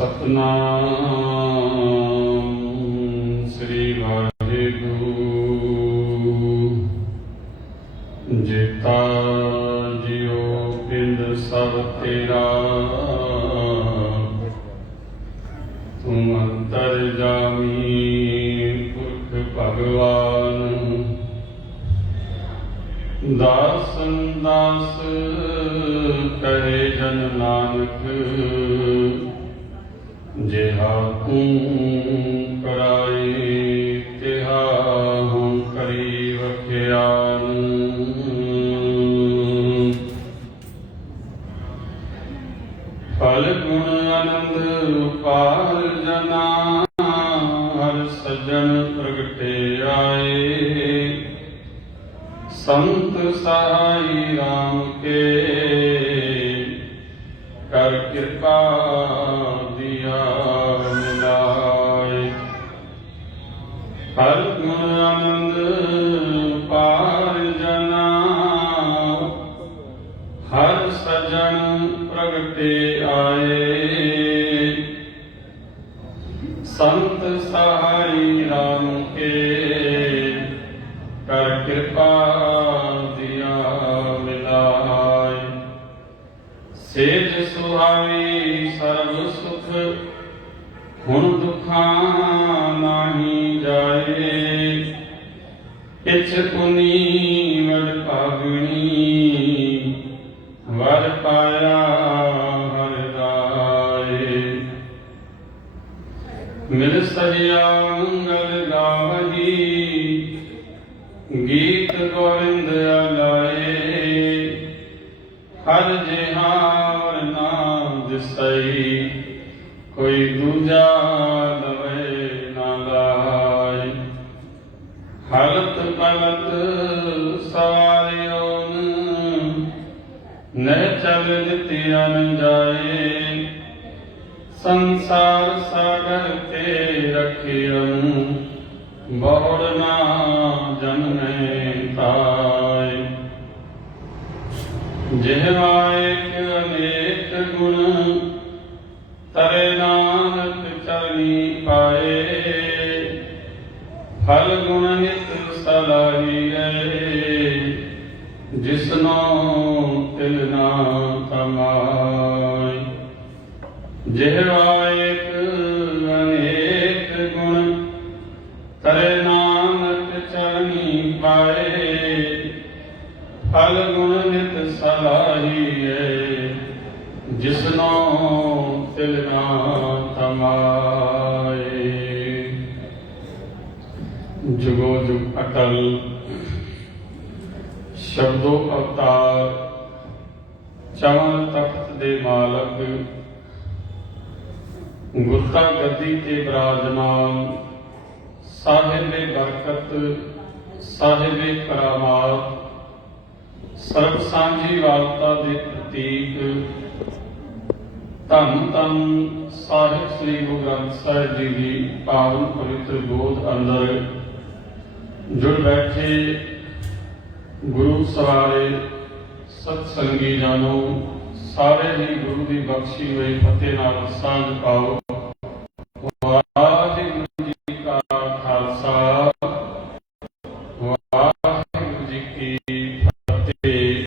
सतनाम श्री वाहिगुरु। जेता जियो पिंड सब तेरा, तुम अंतरजामी पुरख भगवान। दासन दास कहे जन नानक, जिहा तू कराए तिहा हूँ करी वख्यान। फल गुण आनंद उपार जना, हर सज्जन प्रगटे आए। संत सहाई राम के, कर कृपा दिया मिलाए। हर गुण आनंद पार जना, हर सजन प्रगटे आए। संत सहाई राम के, कर कृपा दिया मिलाए। सेज सुहावी सर्व सुख, हुण दुखा नाही जाए। किछ पुनी वड भागणी, वर पाया हर राय। मिल सहिया मंगल गावही, गीत गोविंद अलाए। हर जिहार नाम दिसई, कोई दूजा लवे ना लाए। हलत पलत सवारियों, न चल नित्यान जाए। संसार सागर ते रखियन, बहुड़ ना जन्मे ताय। जिहवाए अनेक गुण, तरे नानक चरनी पाए। फल गुण नित सलाहिए, जिसनो तिल ना तमाय। जिहवाए अनेक गुण, तरे नानक चरनी पाए। फल गुण नित सलाहिए, जिसनो तिल ना तमाए। जुगो जुग अटल शब्दों अवतार, चमन तख्त दे मालक। गुरता गद्दी ते विराजमान, साहिबे बरकत साहिबे करामात। सर्ब सांझी वालता दे प्रतीक, धन धन साहिब श्री गुरु ग्रंथ साहिब जी की पावन पवित्र गोद अंदर जुड़ बैठे गुरु सवारे सत्संगी जानो। सारे ही गुरु की बख्शी हुई फतेह नाल सांझ पाओ। वाहिगुरू जी का खालसा, वाहिगुरू जी की फतेह।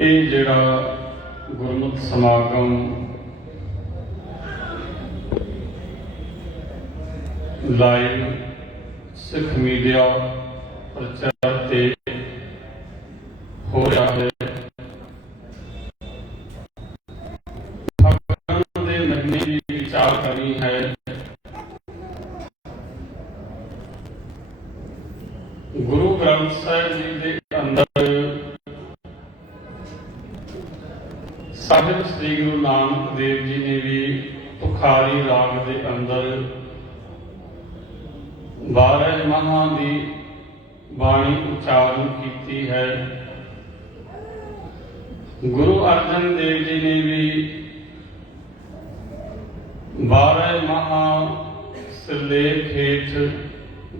ये जिहड़ा गुरमुख समागम लाइव सिख मीडिया प्रचार ते हो रहा है। फगन दे महीने की विचार करनी है। गुरु ग्रंथ साहिब जी के अंदर साहिब श्री गुरु नानक देव जी ने भी तुखारी राग के अंदर 12 माहां की बाणी उच्चारण की है। गुरु अर्जन देव जी ने भी 12 माहां सिरलेख हेठ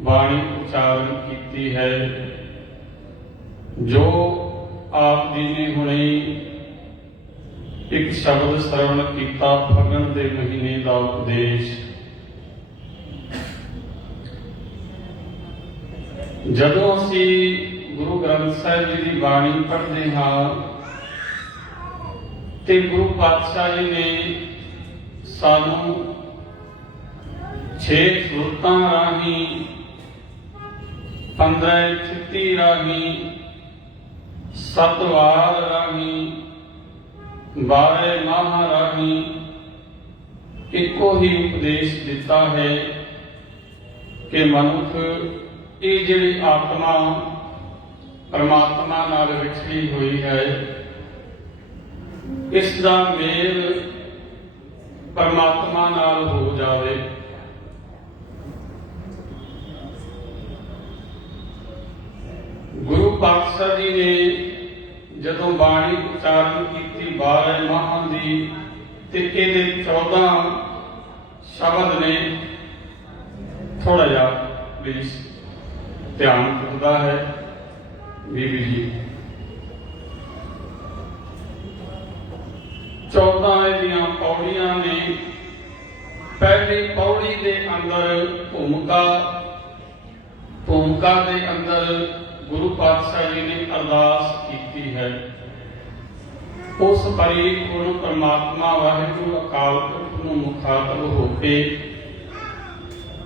बाणी उच्चारण की है। जो आप जी ने हुणे ਇੱਕ ਸ਼ਬਦ ਸਰਵਣ ਕੀਤਾ ਫਗਣ ਦੇ ਮਹੀਨੇ ਦਾ ਉਪਦੇਸ਼। ਜਦੋਂ ਅਸੀਂ ਗੁਰੂ ਗ੍ਰੰਥ ਸਾਹਿਬ ਜੀ ਦੀ ਬਾਣੀ ਪੜ੍ਹਦੇ ਹਾਂ ਤੇ ਗੁਰੂ ਪਾਤਸ਼ਾਹ ਜੀ ਨੇ ਸਾਨੂੰ 6 ਸੁਰਤਾਂ ਰਾਹੀਂ 15 ਛਿੱਤੀ ਰਾਹੀਂ 7 ਵਾਰ ਰਾਹੀਂ 12 ਮਾਹ ਰਾਹੀਂ ਇੱਕੋ ਹੀ ਉਪਦੇਸ਼ ਦਿੱਤਾ ਹੈ ਕਿ ਮਨੁੱਖ ਇਹ ਜਿਹੜੀ ਆਤਮਾ ਪਰਮਾਤਮਾ ਨਾਲ ਵਿਛੜੀ ਹੋਈ ਹੈ, ਇਸ ਦਾ ਮੇਲ ਪਰਮਾਤਮਾ ਨਾਲ ਹੋ ਜਾਵੇ। ਗੁਰੂ ਪਾਤਸ਼ਾਹ ਜੀ ਨੇ ਜਦੋਂ ਬਾਣੀ ਉਚਾਰਨ ਕੀਤੀ 12 ਮਾਹਾਂ ਦੀ ਤੇ ਇਹਦੇ 14 ਸ਼ਬਦ ਨੇ, ਥੋੜਾ ਜਿਹਾ ਪਲੀਜ਼ ਧਿਆਨ ਕਰਦਾ ਹੈ ਬੀਬੀ ਜੀ। 14 ਇਹਦੀਆਂ ਪੌੜੀਆਂ ਨੇ। ਪਹਿਲੀ ਪੌੜੀ ਦੇ ਅੰਦਰ ਭੂਮਿਕਾ ਦੇ ਅੰਦਰ ਗੁਰੂ ਪਾਤਸ਼ਾਹ ਜੀ ਨੇ ਅਰਦਾਸ ਕੀਤੀ ਹੈ। ਉਸ ਪਰਿਪੂਰਨ ਪਰਮਾਤਮਾ ਵਾਹਿਗੁਰੂ ਅਕਾਲ ਪੁਰਖ ਨੂੰ ਮੁਖਾਤਬ ਹੋ ਕੇ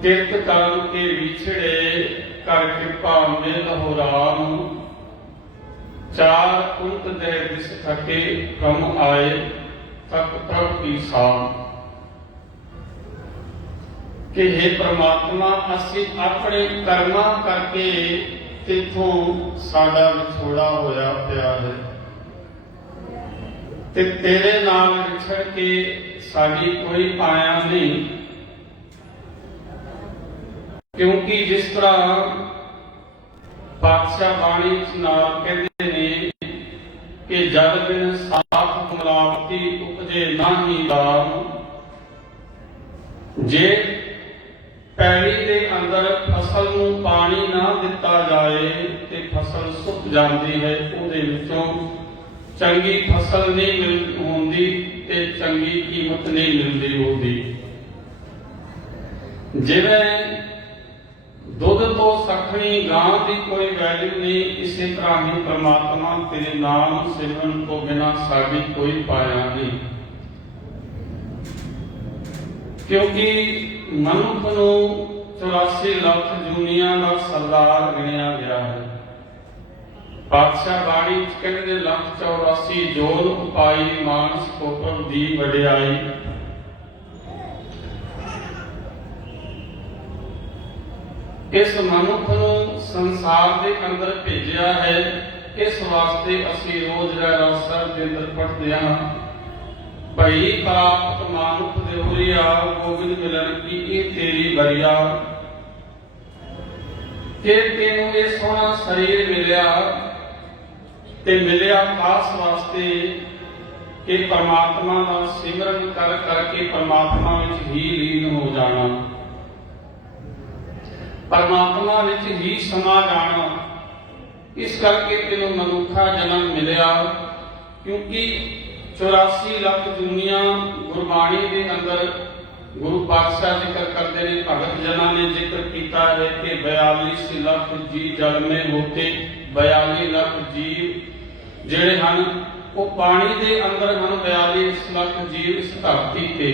ਕਿਰਤ ਕਰਨ ਕੇ ਵਿਛੜੇ ਕਰ ਕਿਰਪਾ ਮਿਲ ਹੋ ਰਾਮ, 4 ਕੁੰਤ ਦੇ ਦਿਸ ਥਕੇ ਕਮ ਆਏ ਤਕ ਪ੍ਰਭ ਕੀ ਸਾਮ। ਕਿ हे ਪ੍ਰਮਾਤਮਾ, ਅਸੀਂ ਆਪਣੇ ਕਰਮਾਂ ਕਰਕੇ ਤਿੱਥੋਂ ਸਾਡਾ ਵਿਛੋੜਾ ਹੋਇਆ ਪਿਆ ਹੈ ਤੇ ਤੇਰੇ ਨਾਲ ਵਿਛੜ ਕੇ ਸਾਡੀ ਕੋਈ ਪਾਇਆ ਨਹੀਂ। ਕਿਉਂਕਿ ਜਿਸ ਤਰ੍ਹਾਂ ਪਾਤਸ਼ਾਹ ਬਾਣੀ ਵਿੱਚ ਨਾਲ ਕਹਿੰਦੇ ਨੇ ਕਿ ਜਦ ਬਿਨ ਸਾਥ ਮਿਲਾਵਟੀ ਉਪਜੇ ਨਾਹੀ ਰਾਮ, ਜੇ ਪੈੜੀ ਦੇ ਅੰਦਰ ਫਸਲ ਨੂੰ ਪਾਣੀ ਨਾ ਦਿੱਤਾ ਜਾਏ ਤੇ ਫਸਲ ਸੁੱਕ ਜਾਂਦੀ ਹੈ, ਉਹਦੇ ਵਿੱਚੋਂ ਚੰਗੀ ਫਸਲ ਨਹੀਂ ਹੁੰਦੀ ਤੇ ਚੰਗੀ ਕੀਮਤ ਨਹੀਂ ਮਿਲਦੀ ਉਹਦੀ। ਜਿਵੇਂ ਦੁੱਧ ਤੋਂ ਸਖਣੀ ਗਾਂ ਦੀ ਕੋਈ ਵੈਲਿਊ ਨਹੀਂ, ਇਸੇ ਤਰ੍ਹਾਂ ਹੀ ਪਰਮਾਤਮਾ ਤੇਰੇ ਨਾਮ ਸਿਮਰਨ ਤੋਂ ਬਿਨਾਂ ਸਾਡੀ ਕੋਈ ਪਾਇਆ ਨਹੀਂ। ਕਿਉਂਕਿ ਮਨੁੱਖ ਨੂੰ 84 ਲੱਖ ਜੂਨੀਆਂ ਦਾ ਸਰਦਾਰ ਗਿਣਿਆ ਗਿਆ ਹੈ। ਪਾਤਸ਼ਾਹ ਬਾਣੀ ਵਿੱਚ ਕਹਿੰਦੇ 184 ਜੋਲ ਉਪਾਈ ਮਾਨਸ ਕੋਪਰ ਦੀ ਵਡਿਆਈ। ਇਸ ਮਨੁੱਖ ਨੂੰ ਸੰਸਾਰ ਦੇ ਅੰਦਰ ਭੇਜਿਆ ਹੈ। ਇਸ ਵਾਸਤੇ ਅਸੀਂ ਰੋਜ਼ ਰਹਿਰਾਸ ਸਾਹਿਬ ਦੇ ਅੰਦਰ ਪੜ੍ਹਦੇ ਹਾਂ, ਭਈ ਪ੍ਰਾਪਤ ਮਾਨੁਖ ਦੇ ਹੋਇਆ ਗੋਬਿੰਦ ਮਿਲਣ ਕੀ ਇਹ ਤੇਰੀ ਬਰੀਆ। ਕਿ ਤੈਨੂੰ ਇਹ ਸੋਹਣਾ ਸਰੀਰ ਮਿਲਿਆ ਤੇ ਮਿਲਿਆ ਖਾਸ ਵਾਸਤੇ ਕਿ ਪਰਮਾਤਮਾ ਦਾ ਸਿਮਰਨ ਕਰ ਕਰਕੇ ਪਰਮਾਤਮਾ ਵਿੱਚ ਹੀ ਲੀਨ ਹੋ ਜਾਣਾ, ਪਰਮਾਤਮਾ ਵਿੱਚ ਹੀ ਸਮਾ ਜਾਣਾ। ਇਸ ਕਰਕੇ ਤੈਨੂੰ ਮਨੁੱਖਾ ਜਨਮ ਮਿਲਿਆ। ਕਿਉਂਕਿ 84 ਲੱਖ ਜੂਨੀਆਂ ਗੁਰਬਾਣੀ ਦੇ ਅੰਦਰ ਗੁਰੂ ਪਾਤਸ਼ਾਹ ਜ਼ਿਕਰ ਕਰਦੇ ਨੇ, ਭਗਤ ਜਨਾਂ ਨੇ ਜ਼ਿਕਰ ਕੀਤਾ ਹੈ ਕਿ 42 ਲੱਖ ਜੀ ਜਲ ਮੇ ਹੋਤੇ, 42 ਲੱਖ ਜੀਵ ਜਿਹੜੇ ਹਨ ਉਹ ਪਾਣੀ ਦੇ ਅੰਦਰ ਹਨ, 42 ਲੱਖ ਜੀਵ ਇਸ ਧਰਤੀ ਤੇ।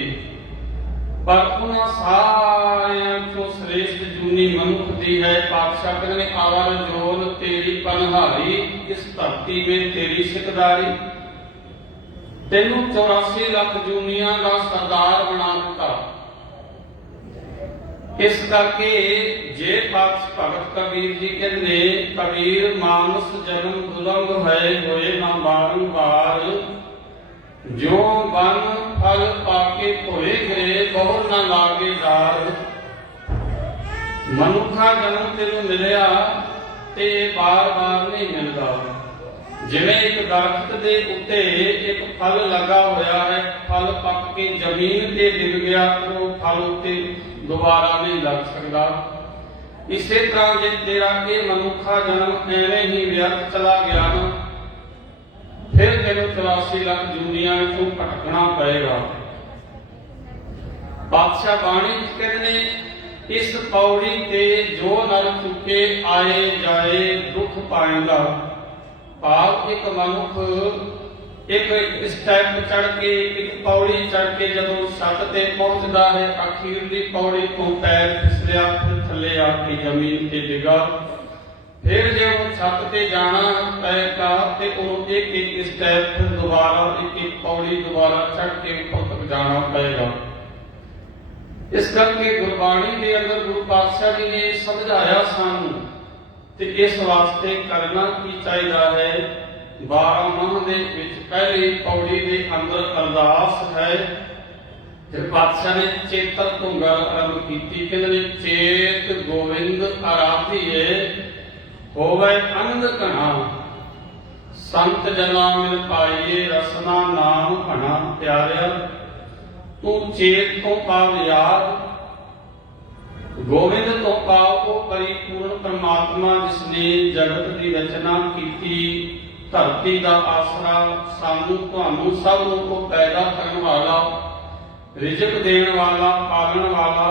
ਪਰ ਉਹਨਾਂ ਸਾਰਿਆਂ ਤੋਂ ਸ੍ਰੇਸ਼ਟ ਜੂਨੀ ਮਨੁੱਖ ਦੀ ਹੈ। ਪਾਤਸ਼ਾਹ ਕਹਿੰਦੇ ਨੇ ਆਵਰ ਜੋਨ ਤੇਰੀ ਪਨਹਾਰੀ, ਇਸ ਧਰਤੀ ਵਿੱਚ ਤੇਰੀ ਸਿਕਦਾਰੀ। ਤੈਨੂੰ 84 ਲੱਖ ਜੂਨੀਆਂ ਦਾ ਸਰਦਾਰ ਬਣਾ ਦਿੱਤਾ। ਇਸ ਕਰਕੇ ਜੇ ਭਗਤ ਕਬੀਰ ਜੀ ਕਹਿੰਦੇ ਕਬੀਰ ਮਾਨਸ ਜਨਮ ਦੁਰੰਗ ਹੈ ਹੋਏ ਨਾ ਬਾਰੰਬਾਰ, ਜੋ ਬਨ ਫਲ ਪਾਕੇ ਭੋਏ ਗਏ ਬਹੁ ਨਾ ਲਾਗੇ ਡਾਰ। ਮਨੁੱਖਾ ਜਨਮ ਤੈਨੂੰ ਮਿਲਿਆ ਤੇ ਬਾਰ-ਬਾਰ ਨਹੀਂ ਮਿਲਦਾ। ਜਿਵੇਂ ਇੱਕ ਦਰਖਤ ਦੇ ਉੱਤੇ ਇੱਕ ਫਲ ਲੱਗਾ ਹੋਇਆ ਹੈ, ਫਲ ਪੱਕ ਕੇ ਜ਼ਮੀਨ ਤੇ ਡਿੱਗ ਗਿਆ ਤਾਂ ਉਹ ਫਲ ਉੱਤੇ ਦੁਬਾਰਾ ਨਹੀਂ ਲੱਗ ਸਕਦਾ। ਇਸੇ ਤਰ੍ਹਾਂ ਜੇ ਤੇਰਾ ਇਹ ਮਨੁੱਖਾ ਜਨਮ ਐਵੇਂ ਹੀ ਵਿਅਰਥ ਚਲਾ ਗਿਆ ਨਾ, फिर तेन 84 लाख जूनिया चों भटकना पएगा। पातशाह बाणी कहते ने इस पौड़ी ते जो नर चुके आए जाए दुख पाएगा। भाव एक मनुख एक स्टैप चढ़ के एक पौड़ी चढ़ के जदों छत ते पहुंचता है, अखीरली पौड़ी तो पैर फिसलिया, फिर थले आके जमीन ते डिगा, फिर जो छत ते जाना पेगा ते उन्होंने एक एक स्टैप फिर दोबारा एक एक पौड़ी दोबारा चढ़ के ऊपर तक जाना पेगा। इस करके गुरबाणी के अंदर गुरु पातशाह जी ने समझाया सानू ते इस वास्ते करना की चाहिए है। 12 माह दे विच पहली पौड़ी के अंदर अरदास है। फिर पातशाह ने चेतर तो गल आरंभ की, कहते चेत गोविंद आराधिए होवे आनंद घना, संत जना मिल पाइए रसना नाम घना। प्यारिया तू चेत तो पाव याद, गोविंद तो पाव को परिपूर्ण परमात्मा जिसने जगत की रचना की, धरती का आसरा सानू तुहानू सब को पैदा करने वाला, रिजक देने वाला, पालन वाला,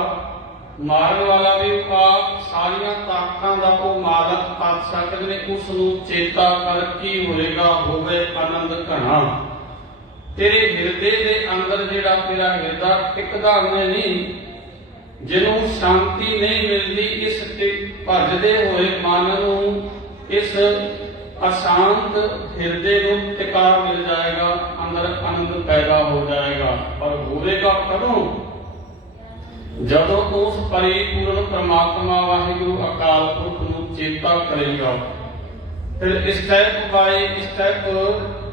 मारन वाला भी आप सारिया ताकतां दा वो मालक पातशाह कहते उसनू चेता कर की होएगा होवे आनंद घना। तेरे हिरदे दे अंदर जिहड़ा तेरा हिरदा टिकदा नहीं, जिन्हों शांति नहीं मिलती, इस भजदे होए मन नूं इस अशांत हिरदे नूं टिका मिल जाएगा, अंदर आनंद पैदा हो जाएगा। और होवेगा कदों जदों उस परिपूर्ण परमात्मा वाहिगुरु अकाल पुरख नूं चेता करेगा। फिर स्टैप बाय स्टैप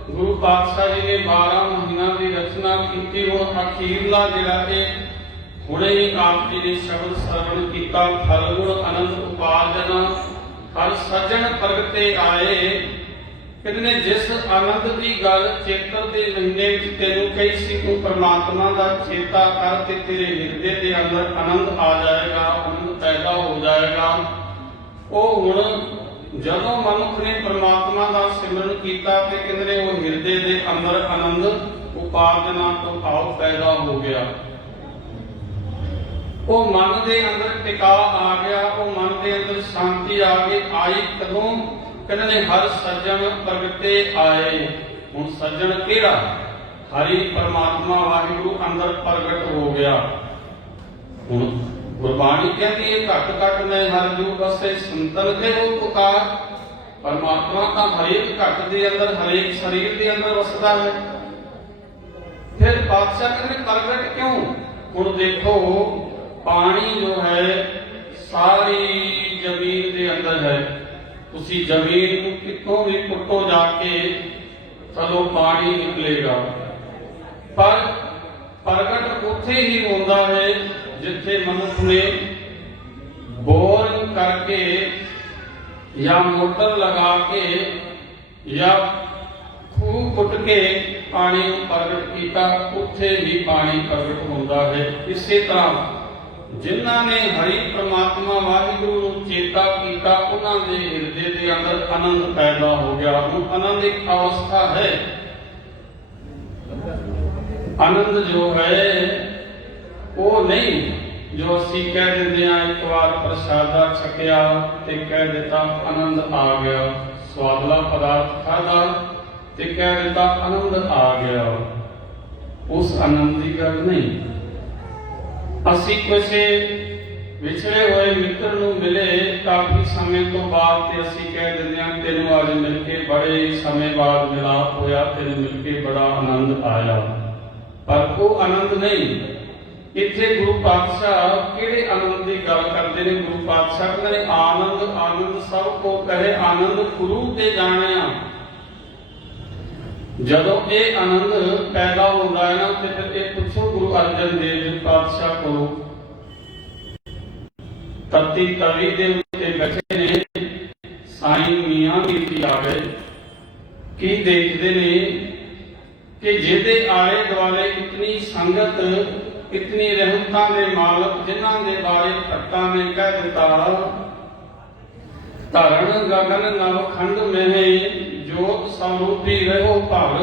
गुरु पातशाह जी ने 12 महीना की रचना की। हुण अखीरला जिहड़ा एक हुणे ही आप जी ने शब्द श्रवण किया, फल गुण आनंद उपार्जना हर सज्जन प्रगटे आए। कहते जिस आनंद की गल चेतर के महीने तेनू कही सी, तू परमात्मा का चेता करके तेरे हिरदे के अंदर आनंद आ जाएगा, आनंद पैदा हो जाएगा। वो हुण जदों मनुख ने परमात्मा का सिमरन किया ते कहते वो हिरदे के अंदर आनंद उपार्जना तो भाव पैदा हो गया। वो मन के अंदर टिका आ गया, वो मन के अंदर शांति आ गई। आई कदों कहते हर सज्जन प्रगटे आए। हुण सज्जन केड़ा? हरि परमात्मा वाहिगुरु अंदर प्रगट हो गया। हुण गुरबाणी कहती है घट घट में हर जू बसे संतन के हो पुकार। परमात्मा का हरेक घट के अंदर हरेक शरीर के अंदर वसदा है। फिर पातशाह कहते प्रगट क्यों? हुण देखो पानी जो है सारी जमीन के अंदर है। उसी जमीन को कितों भी पुटो जाके चलो पानी निकलेगा, पर प्रगट उथे ही होता है जिथे मनुष्य ने बोर करके या मोटर लगा के या खूह पुट के पानी प्रगट किया, उथे ही पानी प्रगट होता है। इसी तरह जिन्हां ने हरि परमात्मा वाहिगुरु नूं चेता किया, उन्होंने हिरदे के अंदर आनंद पैदा हो गया। आनंद एक अवस्था है। आनंद जो है वो नहीं जो असी कह देंगे एक बार प्रसादा छकिया ते कह देता आनंद आ गया, स्वादला पदार्थ खादा ते कह देता आनंद आ गया। उस आनंद की गल नहीं। असी किसी विछड़े हुए मित्र नूं मिले काफी समय तो बाद ते असी कह देंगे तेनों अज मिलके बड़े समय बाद मिलाप होया, तेनों मिलके बड़ा आनंद आया, पर वो आनंद नहीं। इत्थे गुरु पातशाह किहड़े आनंद की गल करते हैं? गुरु पातशाह कहते आनंद आनंद सब को कहे आनंद गुरु ते जाणिया। जदों ये आनंद पैदा होता है ना, तो फिर एक पूछो गुरु अर्जन देव जी पातशाह को, तत्ती तवी दे उत्ते बैठे ने साईं मियां मीठी आ गए, की देखते ने कि जिहदे आले दुआले इतनी संगत इतनी रहमतां दे मालक जिन्हां दे बारे भट्टां ने कह दिता ਧਰਨ ਗਗਨ ਨਵਖੰਡ ਮਹਿ ਜੋਤ ਸਰੂਪੀ ਰਹੋ ਭਵ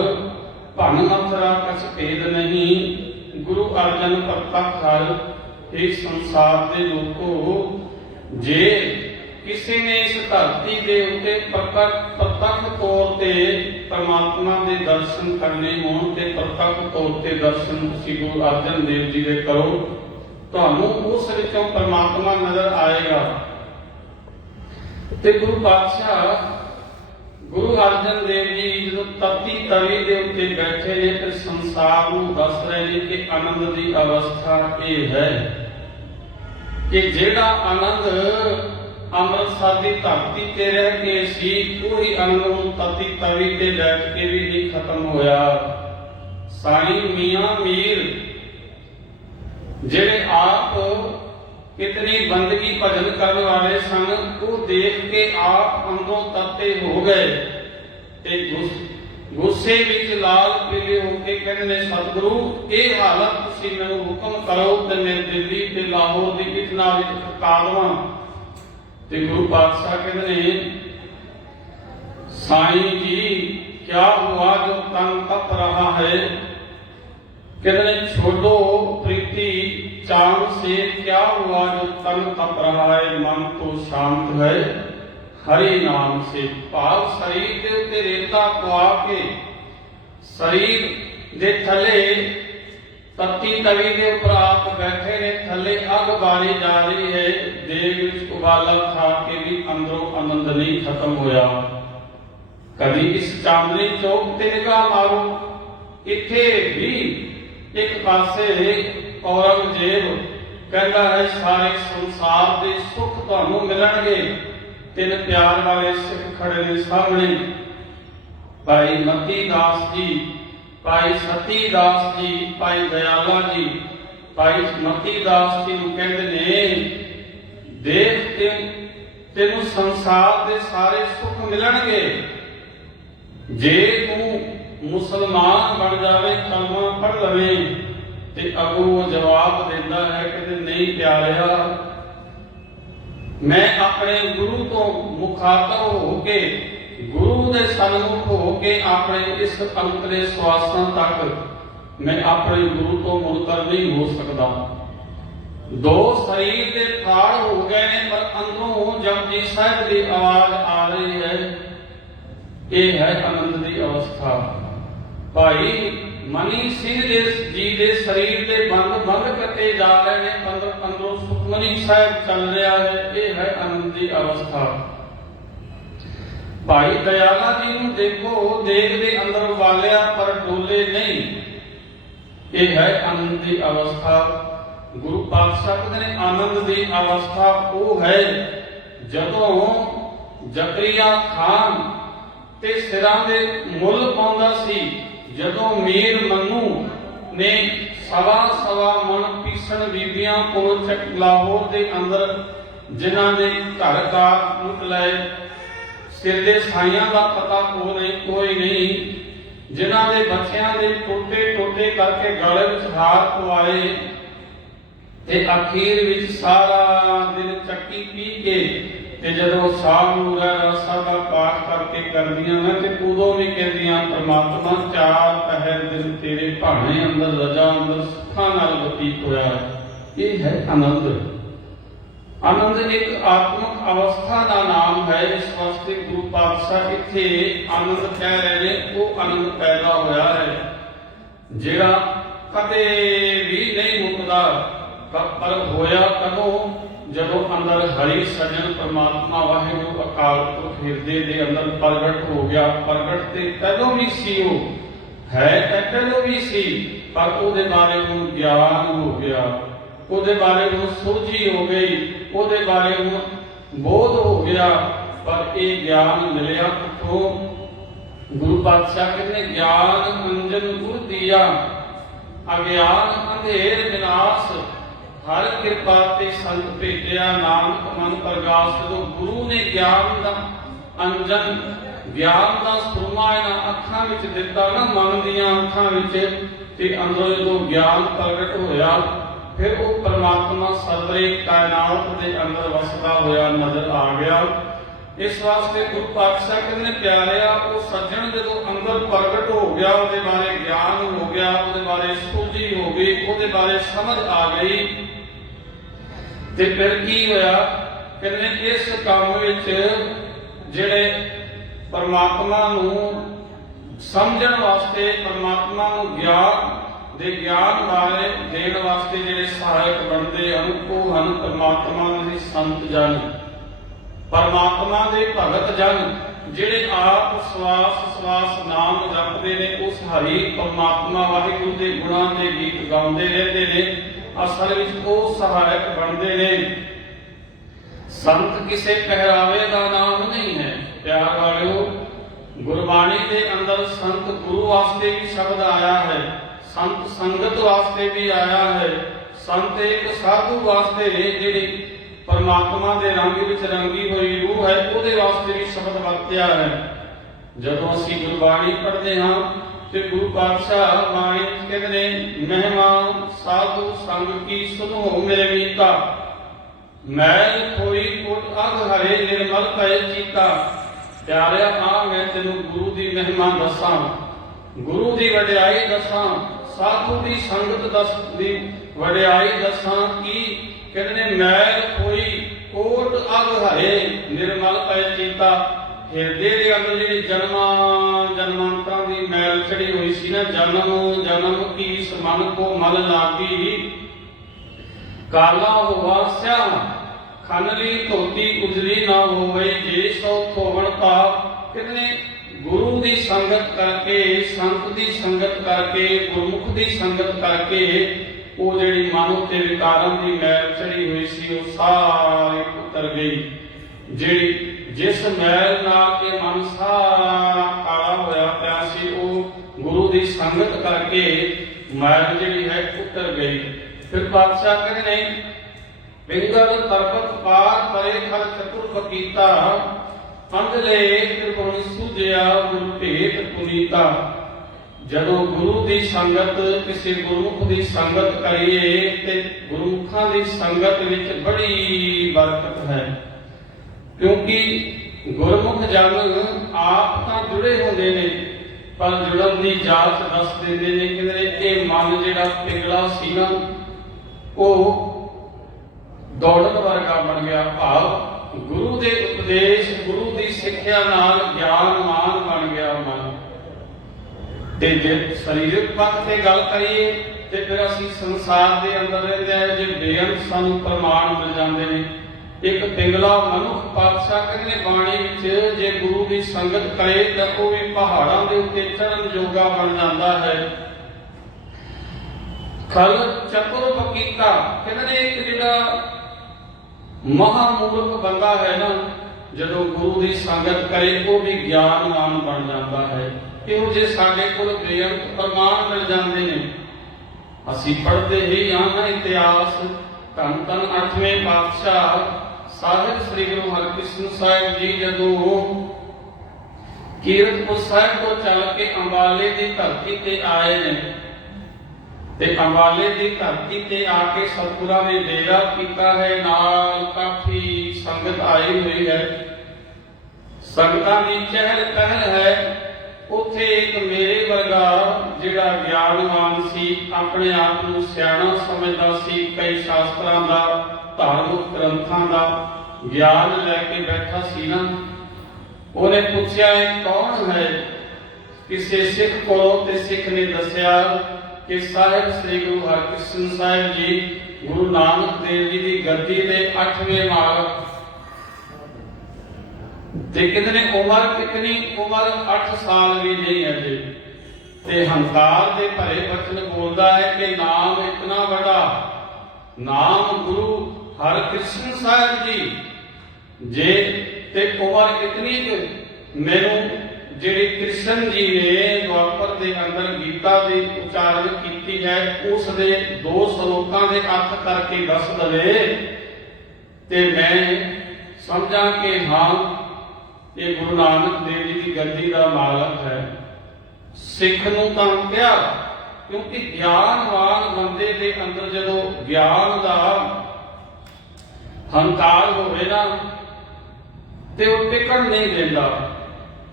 ਭਨ ਮਥਰਾ ਕਛ ਭੇਦ ਨਹੀਂ। ਗੁਰੂ ਅਰਜਨ ਪ੍ਰਤੱਖ ਹਰ ਇਸ ਸੰਸਾਰ ਦੇ ਲੋਕੋ, ਜੇ ਕਿਸੇ ਨੇ ਇਸ ਧਰਤੀ ਦੇ ਉੱਤੇ ਪ੍ਰਤੱਖ ਤੌਰ ਤੇ ਪਰਮਾਤਮਾ ਦੇ ਦਰਸ਼ਨ ਕਰਨੇ ਹੋਣ ਤੇ ਪ੍ਰਤੱਖ ਤੌਰ ਤੇ ਦਰਸ਼ਨ ਤੁਸੀਂ ਗੁਰੂ ਅਰਜਨ ਦੇਵ ਜੀ ਦੇ ਕਰੋ, ਤੁਹਾਨੂੰ ਉਸ ਵਿੱਚੋਂ ਪਰਮਾਤਮਾ ਨਜ਼ਰ ਆਏਗਾ। ਤੇ ਗੁਰੂ ਪਾਤਸ਼ਾਹ ਗੁਰੂ ਅਰਜਨ ਦੇਵ ਜੀ ਜਦੋਂ ਤਤੀ ਤਵੀ ਦੇ ਉੱਤੇ ਬੈਠੇ ਨੇ ਤੇ ਸੰਸਾਰ ਨੂੰ ਦੱਸ ਰਹੇ ਨੇ ਕਿ ਆਨੰਦ ਦੀ ਅਵਸਥਾ ਇਹ ਹੈ ਕਿ ਜਿਹੜਾ ਆਨੰਦ ਅੰਮ੍ਰਿਤਸਰ ਦੀ ਧਰਤੀ ਤੇ ਰਹਿ ਕੇ ਸੀ, ਉਹੀ ਆਨੰਦ ਨੂੰ ਤਤੀ ਤਵੀ ਤੇ ਬੈਠ ਕੇ ਵੀ ਨਹੀਂ ਖਤਮ ਹੋਇਆ। ਸਾਈਂ ਮੀਆਂ ਮੀਰ ਜਿਹੜੇ ਆਪ कितनी बंदगी भजन करने वाले सन, वो देख के आप अंदरों तत्ते हो गए ते गुस्से विच लाल पीले होके कहने ने सतगुरु ये हालत तुसीं मैनूं हुक्म करो ते मैं दिल्ली ते लाहौर दी इतना विच खका देवां। ते गुरु पातशाह कहते ने साईं जी क्या हुआ जो तन तप रहा है। कहते ने छोड़ो प्रीति चांद से क्या हुआ जो तन तप रहा है, मन तो शांत है हरि नाम से। भाव शरीर के उत्ते रेता पवा के शरीर दे थले तत्ती तवी के उपर आप बैठे ने, थले अग बारी जा रही है, देग विच उबाला खा के भी अंदरों आनंद नहीं खत्म होया। कभी इस चांदनी चौक ते निगाह मारो, इत्थे भी एक पासे औरंगजेब कहता है सारे संसार के सुख तुहानू मिलणगे। तीन प्यार वाले सिख खड़े ने सामने, भाई मती दास जी, भाई सती दास जी, भाई दयाला जी। भाई मती दास जी नूं कहते ने देख तेनू संसार के सारे सुख मिलणगे जे तू मुसलमान बन जावे, कलमा पढ़ लवे। ते अगों वो जवाब देता है कि नहीं प्यारिया, मैं अपने गुरु तो मुखातब होके गुरु दे सन्मुख होके अपने इस अंतरे श्वासां तक मैं अपने गुरु तो मुनकर नहीं हो सकता। दो शरीर के फाड़ हो गए ने पर अंदरों जपजी साहिब की आवाज आ रही है। ये है आनंद की अवस्था। भाई मनी सिंह जी के शरीर के बंद बंद कटे जा रहे हैं, अंदरों सुखमनी साहिब चल रहा है। ये है आनंद की अवस्था। भाई दयाला जी नूं देखो, देग दे अंदर वालिया पर डोले नहीं। ये है आनंद की अवस्था। गुरु पातशाह कहते हैं आनंद की अवस्था वो है जदों जकरिया खान ते सिरां दे मुल पाउंदा सी, जदों मीर मन्नू ने सवा सवा मन पीसण बीबियां को लाहौर के अंदर जिन्हां ने घर कार लुट लाए, सिर दे साइयां का पता कोई नहीं, जिन्हां दे बच्चियां दे टोटे टोटे करके गले विच हार पवाए ते अखीर विच सारा दिन चक्की पी के ते जदों शाम नूं रसा का पाठ करके करदियां ना ते उदों भी कहदियां परमात्मा चार पहर दिन तेरे भाणे अंदर रजा अंदर सुखां नाल बतीत होया। ये है आनंद। आनंद एक आत्मक अवस्था का नाम है। इस वास्ते गुरु पातशाह इत्थे आनंद कह रहे ने, वो आनंद पैदा होया है जिहड़ा कदे भी नहीं मुकदा। पर होया कदों जदों अंदर हरि सजन परमात्मा वाहिगुरु अकाल पुरख हिरदे दे अंदर प्रगट हो गया। प्रगट ते तदों भी सी, वो है तदों भी सी, पर उहदे बारे नूं ज्ञान हो गया, उहदे बारे नूं सुरझी हो गई, उहदे बारे नूं बोध हो गया। पर ये ज्ञान मिलिया किथों? गुरु पातशाह कहते ज्ञान अंजन गुर दिया, अज्ञान अंधेर विनाश, हर कृपा ते संत भेजिया, नानक मन प्रगाश। जो गुरु ने ज्ञान का अंजन ज्ञान का सुरमा इन्हां अखां विच दिता ना, मन दीआं अखां विच, ते अंदरों जो ज्ञान प्रगट होया, फिर वो परमात्मा सरवरे कायनात के अंदर वसदा होया नजर आ गया। इस वास्ते गुरु पातशाह कहते ने प्यारिया वो सज्जन जो अंदर प्रगट हो गया, ਉਹਦੇ बारे ज्ञान हो गया, ਉਹਦੇ बारे सूझी हो गई, ਉਹਦੇ बारे समझ आ गई, ते फिर की होया कहते इस काम विच ਜਿਹੜੇ परमात्मा नूं समझण वास्ते, परमात्मा नूं ज्ञान ਦੇ ਗਿਆਨ ਬਾਰੇ ਦੇਣ ਵਾਸਤੇ ਜਿਹੜੇ ਸਹਾਇਕ ਬਣਦੇ ਹਨ ਉਹ ਹਨ ਪਰਮਾਤਮਾ ਦੇ ਸੰਤ ਜਨ, ਪਰਮਾਤਮਾ ਦੇ ਭਗਤ ਜਨ, ਜਿਹੜੇ ਆਪ ਸਵਾਸ ਨਾਮ ਜਪਦੇ ਨੇ, ਉਸ ਹਰੀ ਪਰਮਾਤਮਾ ਵਾਹਿਗੁਰੂ ਦੇ ਗੁਣਾਂ ਦੇ ਗੀਤ ਗਾਉਂਦੇ ਰਹਿੰਦੇ ਨੇ, ਅਸਲ ਵਿੱਚ ਉਹ ਸਹਾਇਕ ਬਣਦੇ ਨੇ। ਸੰਤ ਕਿਸੇ ਪਹਿਰਾਵੇ ਦਾ ਨਾਮ ਨਹੀਂ ਹੈ ਪਿਆਰ ਵਾਲਿਓ। ਗੁਰਬਾਣੀ ਦੇ ਅੰਦਰ ਸੰਤ ਗੁਰੂ ਵਾਸਤੇ ਵੀ ਸ਼ਬਦ ਆਇਆ ਹੈ, संत संगत वास्ते भी आया है, संत एक साधु वास्ते ने जिहड़ी परमात्मा दे रंग विच रंगी हुई रूह है, ਉਹਦੇ वास्ते भी शब्द वरत्या है। जदों असीं गुरबाणी पढ़दे हां ते गुरु पातशाह बाणी कहते ने महिमा साधु संग की सुनो मेरे मीता, मैल कोई कोट अग हरे निर्मल पै चीता। प्यारिया आ मैं तैनूं गुरु दी महिमा दसां, गुरु दी वडियाई दसां, साधु की संगत दस दी वडियाई दसां की कहते ने मैल कोई कोट अग हरे निर्मल पै चीता। हिरदे दे अंदर जिहड़ी जन्मांतरां दी मैल चढ़ी हुई सी ना, जन्म जन्म की मन को मल लागी, काला होवा स्याह खनली धोती उजली ना होवे, जे सौ थोवण पाप। कहते ने गुरु की संगत करके, संत की संगत करके, गुरमुख की संगत करके वो जिहड़ी मन उत्ते विकारां दी मैल चढ़ी हुई सी वो सारी उतर गई। जिहड़ी जिस मैल नाल के मन सारा काला होया पिया सी वो गुरु की संगत करके मैल जिहड़ी है उतर गई। फिर पातशाह कहते ने पिंगल तरबत पार परे खर चतुर बकीता, अंधले त्रिगुण सूझिया गुरु भेट पुनीता। जदों गुरु की संगत किसी गुरमुख की संगत करिए ते गुरमुखां की संगत विच बड़ी बरकत है, क्योंकि गुरमुख जन आप तां जुड़े होंदे ने पर जुड़न की जाच दस देंदे ने। कहंदे ये मन जिहड़ा पिंगला सी ना वो दौड़न वर्गा बन गया, भाव गुरु के उपदेश गुरु की सिक्ख्या नाल ज्ञानवान बन गया मन। ते जे शरीरक पक्ष से गल करिए ते फिर असीं संसार के अंदर रहिंदे आ, जे बेअंत सानूं प्रमाण मिल जांदे ने। एक पिंगला मनुख पातशाह कहंदे बाणी विच जे गुरु की संगत करे तां ओह भी पहाड़ां दे उत्ते चढ़न जोगा बन जांदा है। खल चतुर बकीता कहंदे एक जिहड़ा महामूर्ख बंदा है ना, जदों गुरु की संगत करे वो भी ज्ञानवान बन जाता है। क्यों जे साडे कोल बेअंत प्रमाण मिल जाते हैं, असीं पढ़ते ही हाँ इतिहास। धन धन 8वें पातशाह साहिब श्री गुरु हरकृष्ण साहिब जी जदों कीरतपुर साहिब को चल के अंबाले की धरती ते आए ने, ते अंबाले की धरती ते आके सतगुरां ने डेरा कीता है, नाल काफी संगत आई हुई है, संगतां दी चहल पहल है। उत्थे एक मेरे वर्गा जिहड़ा ज्ञानवान सी, अपने आप नूं सियाणा समझदा सी, कई शास्त्रां दा धार्मिक ग्रंथां दा ज्ञान लैके बैठा सी ना, उहने पुछया कौन है। किसी सिख कोलों ते सिख ने दस्या कि साहिब श्री गुरु हरकृष्ण साहिब जी गुरु नानक देव जी की गद्दी के 8वें मालक। कितने उम्र कितनी उम्र 8 साल भी नहीं है जी। ते हंकार के भरे वचन बोलता है कि नाम इतना बड़ा, नाम गुरु हरकृष्ण साहिब जी जे ते उम्र इतनी मैनू जिहड़ी कृष्ण जी ने द्वापर के अंदर गीता की उच्चारण की है उस दे 2 श्लोकां दे अर्थ करके दस दवे ते मैं समझा कि हाँ ये गुरु नानक देव जी की गद्दी का मालक है। सिख नूं तां कहा क्योंकि ज्ञानवान बंदे के अंदर जदों ज्ञान का हंकार होवे ना ਤੇ ਉਹ ਟਿਕਣ ਨਹੀਂ ਦਿੰਦਾ।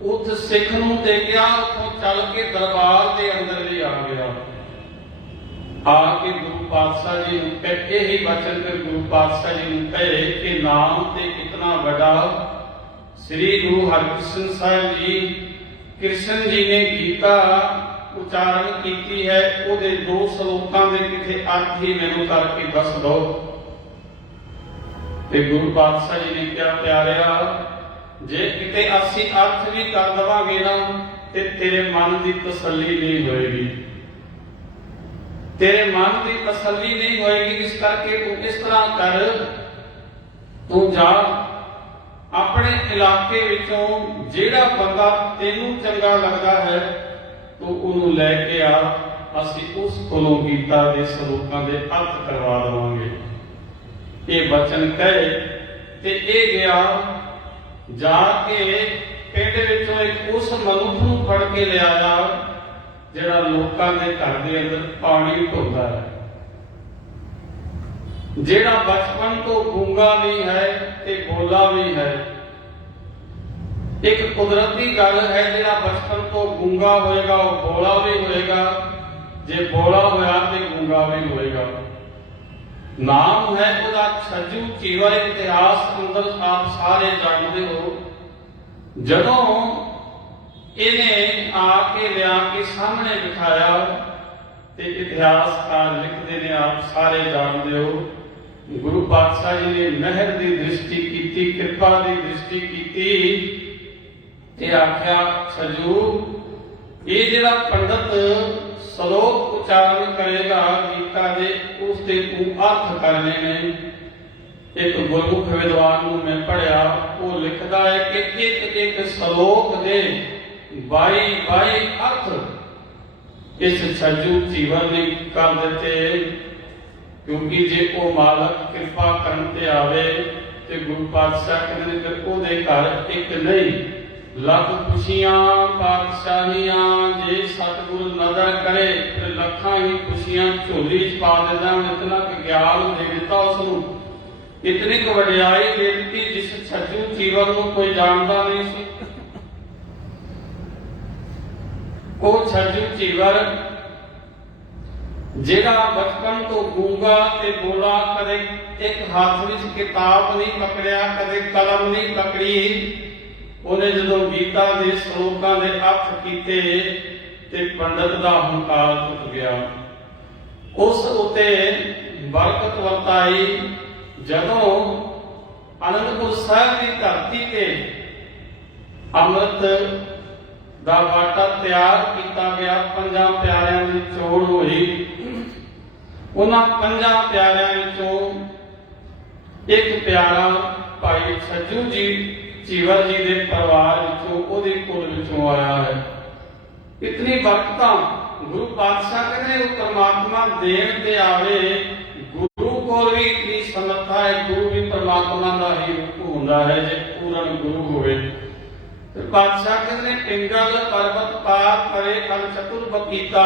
ਉਸ ਸਿੱਖ ਨੂੰ ਦੇਖਿਆ, ਉੱਥੋਂ ਚੱਲ ਕੇ ਦਰਬਾਰ ਦੇ ਅੰਦਰ ਵੀ ਆ ਗਿਆ। ਆ ਕੇ ਗੁਰੂ ਪਾਤਸ਼ਾਹ ਜੀ ਨੂੰ ਇਹੀ ਬਚਨ ਫਿਰ ਗੁਰੂ ਪਾਤਸ਼ਾਹ ਜੀ ਨੂੰ ਕਹੇ ਕਿ ਨਾਮ ਤੇ ਇਤਨਾ ਵੱਡਾ ਸ੍ਰੀ ਗੁਰੂ ਹਰਿਕ੍ਰਿਸ਼ਨ ਸਾਹਿਬ ਜੀ, ਕ੍ਰਿਸ਼ਨ ਜੀ ਨੇ ਗੀਤਾ ਉਚਾਰਨ ਕੀਤੀ ਹੈ, ਉਹਦੇ 2 ਸ਼ਲੋਕਾਂ ਦੇ ਕਿਤੇ ਅਰਥ ਹੀ ਮੈਨੂੰ ਕਰਕੇ ਦੱਸ ਦਿਓ। ਤੇ ਗੁਰੂ ਪਾਤਸ਼ਾਹ ਜੀ ਨੇ ਕਿਹਾ, ਪਿਆਰਿਆ, ਜੇ ਕਿਤੇ ਅਸੀਂ ਅਰਥ ਵੀ ਕਰ ਦੇਵਾਂਗੇ ਨਾ ਤੇ ਤੇਰੇ ਮਨ ਦੀ ਤਸੱਲੀ ਨਹੀਂ ਹੋਏਗੀ, ਤੇਰੇ ਮਨ ਦੀ ਤਸੱਲੀ ਨਹੀਂ ਹੋਏਗੀ। ਇਸ ਕਰਕੇ ਤੂੰ ਇਸ ਤਰ੍ਹਾਂ ਕਰ, ਤੂੰ ਜਾ ਆਪਣੇ ਇਲਾਕੇ ਵਿੱਚੋਂ ਜਿਹੜਾ ਬੰਦਾ ਤੈਨੂੰ ਚੰਗਾ ਲੱਗਦਾ ਹੈ ਤੂੰ ਉਹਨੂੰ ਲੈ ਕੇ ਆ, ਅਸੀਂ ਉਸ ਕੋਲੋਂ ਗੀਤਾ ਦੇ ਸ਼ਲੋਕਾਂ ਦੇ ਅਰਥ ਕਰਵਾ ਦੇਵਾਂਗੇ। ਇਹ ਬਚਨ ਕਹੇ ਤੇ ਇਹ ਗਿਆ। ਜਾ ਕੇ ਪਿੰਡ ਵਿੱਚੋਂ ਇੱਕ ਉਸ ਮਨੁੱਖ ਨੂੰ ਫੜ ਕੇ ਲਿਆਇਆ ਜਿਹੜਾ ਲੋਕਾਂ ਦੇ ਘਰ ਦੇ ਅੰਦਰ ਪਾਣੀ ਢੋਂਦਾ ਹੈ, ਜਿਹੜਾ ਬਚਪਨ ਤੋਂ ਗੂੰਗਾ ਵੀ ਹੈ ਤੇ ਬੋਲਾ ਵੀ ਹੈ। ਇੱਕ ਕੁਦਰਤੀ ਗੱਲ ਹੈ, ਜਿਹੜਾ ਬਚਪਨ ਤੋਂ ਗੂੰਗਾ ਹੋਏਗਾ ਉਹ ਬੋਲਾ ਵੀ ਹੋਏਗਾ, ਜੇ ਬੋਲਾ ਹੋਇਆ ਤੇ ਗੂੰਗਾ ਵੀ ਹੋਏਗਾ। ਨਾਮ ਹੈ ਉਹਦਾ ਛੱਜੂ ਚੀਵਰ। ਇਤਿਹਾਸ ਅੰਦਰ ਆਪ ਸਾਰੇ ਜਾਣਦੇ ਹੋ। ਜਦੋਂ ਇਹਨੇ ਆ ਕੇ ਲਿਆ ਕੇ ਸਾਹਮਣੇ ਬਿਠਾਇਆ ਤੇ ਇਤਿਹਾਸਕਾਰ ਲਿਖਦੇ ਨੇ, ਆਪ ਸਾਰੇ ਜਾਣਦੇ ਹੋ, ਗੁਰੂ ਪਾਤਸ਼ਾਹ ਜੀ ਨੇ ਮਿਹਰ ਦੀ ਦ੍ਰਿਸ਼ਟੀ ਕੀਤੀ, ਕਿਰਪਾ ਦੀ ਦ੍ਰਿਸ਼ਟੀ ਕੀਤੀ ਤੇ ਆਖਿਆ, ਛੱਜੂ, ਇਹ ਜਿਹੜਾ ਪੰਡਤ ਸ਼ਲੋਕ ਉਚਾਰਨ ਕਰੇਗਾ ਗੀਤਾ ਦੇ, ਉਸ ਦੇ ਤੂੰ ਅਰਥ ਕਰਨੇ ਨੇ। ਇੱਕ ਗੁਰਮੁਖ ਵਿਦਵਾਨ ਨੂੰ ਮੈਂ ਪੜ੍ਹਿਆ, ਉਹ ਲਿਖਦਾ ਹੈ ਕਿ ਇੱਕ ਇੱਕ ਸ਼ਲੋਕ ਦੇ 22 ਅਰਥ ਇਸ ਛੱਜੂ ਜੀਵਨ ਨੇ ਕਰ ਦਿੱਤੇ। ਕਿਉਂਕਿ ਜੇ ਉਹ ਮਾਲਕ ਕਿਰਪਾ ਕਰਨ ਤੇ ਆਵੇ ਤੇ ਗੁਰੂ ਪਾਤਸ਼ਾਹ ਕਹਿੰਦੇ ਨੇ ਫਿਰ ਉਹਦੇ ਘਰ ਇੱਕ ਨਹੀਂ ਲੱਖ ਖੁਸ਼ੀਆਂ ਪਾਤਸ਼ਾਹੀਆਂ, ਜੇ ਸਤਿਗੁਰ ਨਜ਼ਰ ਕਰੇ ਤੇ ਲੱਖਾਂ ਹੀ ਖੁਸ਼ੀਆਂ ਝੋਲੀ ਚ ਪਾ ਦਿੰਦਾ। ਹੁਣ ਇਤਨਾ ਗਿਆਨ ਦੇ ਦਿੱਤਾ ਉਸ ਨੂੰ, ਇਤਨੀ ਕੁ ਵਡਿਆਈ ਦੇ ਦਿੱਤੀ ਜਿਸ ਛੱਜੂ ਜੀਵਨ ਨੂੰ ਕੋਈ ਜਾਣਦਾ ਨਹੀਂ ਸੀ। ਉਹ ਛੱਜੂ ਜੀਵਨ ਜਿਹੜਾ ਬਚਪਨ ਤੋਂ ਗੂੰਗਾ ਤੇ ਬੋਲਾ, ਕਦੇ ਇੱਕ ਹੱਥ ਵਿੱਚ ਕਿਤਾਬ ਨਹੀਂ ਪਕੜਿਆ, ਕਦੇ ਕਲਮ ਨਹੀਂ ਪਕੜੀ, ਉਹਨੇ ਜਦੋਂ ਗੀਤਾ ਦੇ ਸ਼ਲੋਕਾਂ ਦੇ ਅਰਥ ਕੀਤੇ ਤੇ ਪੰਡਤ ਦਾ ਹੰਕਾਰ ਟੁੱਟ ਗਿਆ। ਉਸ ਉਤੇ ਬਰਕਤ ਵਰਤਾਈ। ਜਦੋਂ ਅਨੰਦਪੁਰ ਸਾਹਿਬ ਦੀ ਧਰਤੀ ਤੇ ਅੰਮ੍ਰਿਤ ਦਾ ਵਾਟਾ ਤਿਆਰ ਕੀਤਾ ਗਿਆ, 5 ਪਿਆਰਿਆਂ ਦੀ ਚੋਣ ਹੋਈ। ਉਹਨਾਂ 5 ਪਿਆਰਿਆਂ ਵਿੱਚੋਂ ਇੱਕ ਪਿਆਰਾ ਭਾਈ ਛੱਜੂ ਜੀ ਜੀਵਰ ਜੀ ਦੇ ਪਰਿਵਾਰ ਵਿੱਚੋਂ, ਉਹਦੇ ਕੁਲ ਵਿੱਚੋਂ ਆਇਆ ਹੈ। ਇਤਨੀ ਬਰਕਤਾਂ ਗੁਰੂ ਪਾਤਸ਼ਾਹ ਕਹਿੰਦੇ ਉਹ ਪਰਮਾਤਮਾ ਦੇਣ ਤੇ ਆਵੇ। ਗੁਰੂ ਕੋਲ ਵੀ ਇਤਨੀ ਸਮਰੱਥਾ ਹੈ, ਗੁਰੂ ਵੀ ਪਰਮਾਤਮਾ ਦਾ ਹੀ ਰੂਪ ਹੁੰਦਾ ਹੈ ਜੇ ਪੂਰਨ ਗੁਰੂ ਹੋਵੇ। ਤੇ ਪਾਤਸ਼ਾਹ ਕਹਿੰਦੇ ਪਿੰਗਲ ਪਰਬਤ ਪਾਰ ਕਰੇ ਕਲ ਚਤੁਰ ਬਕੀਤਾ,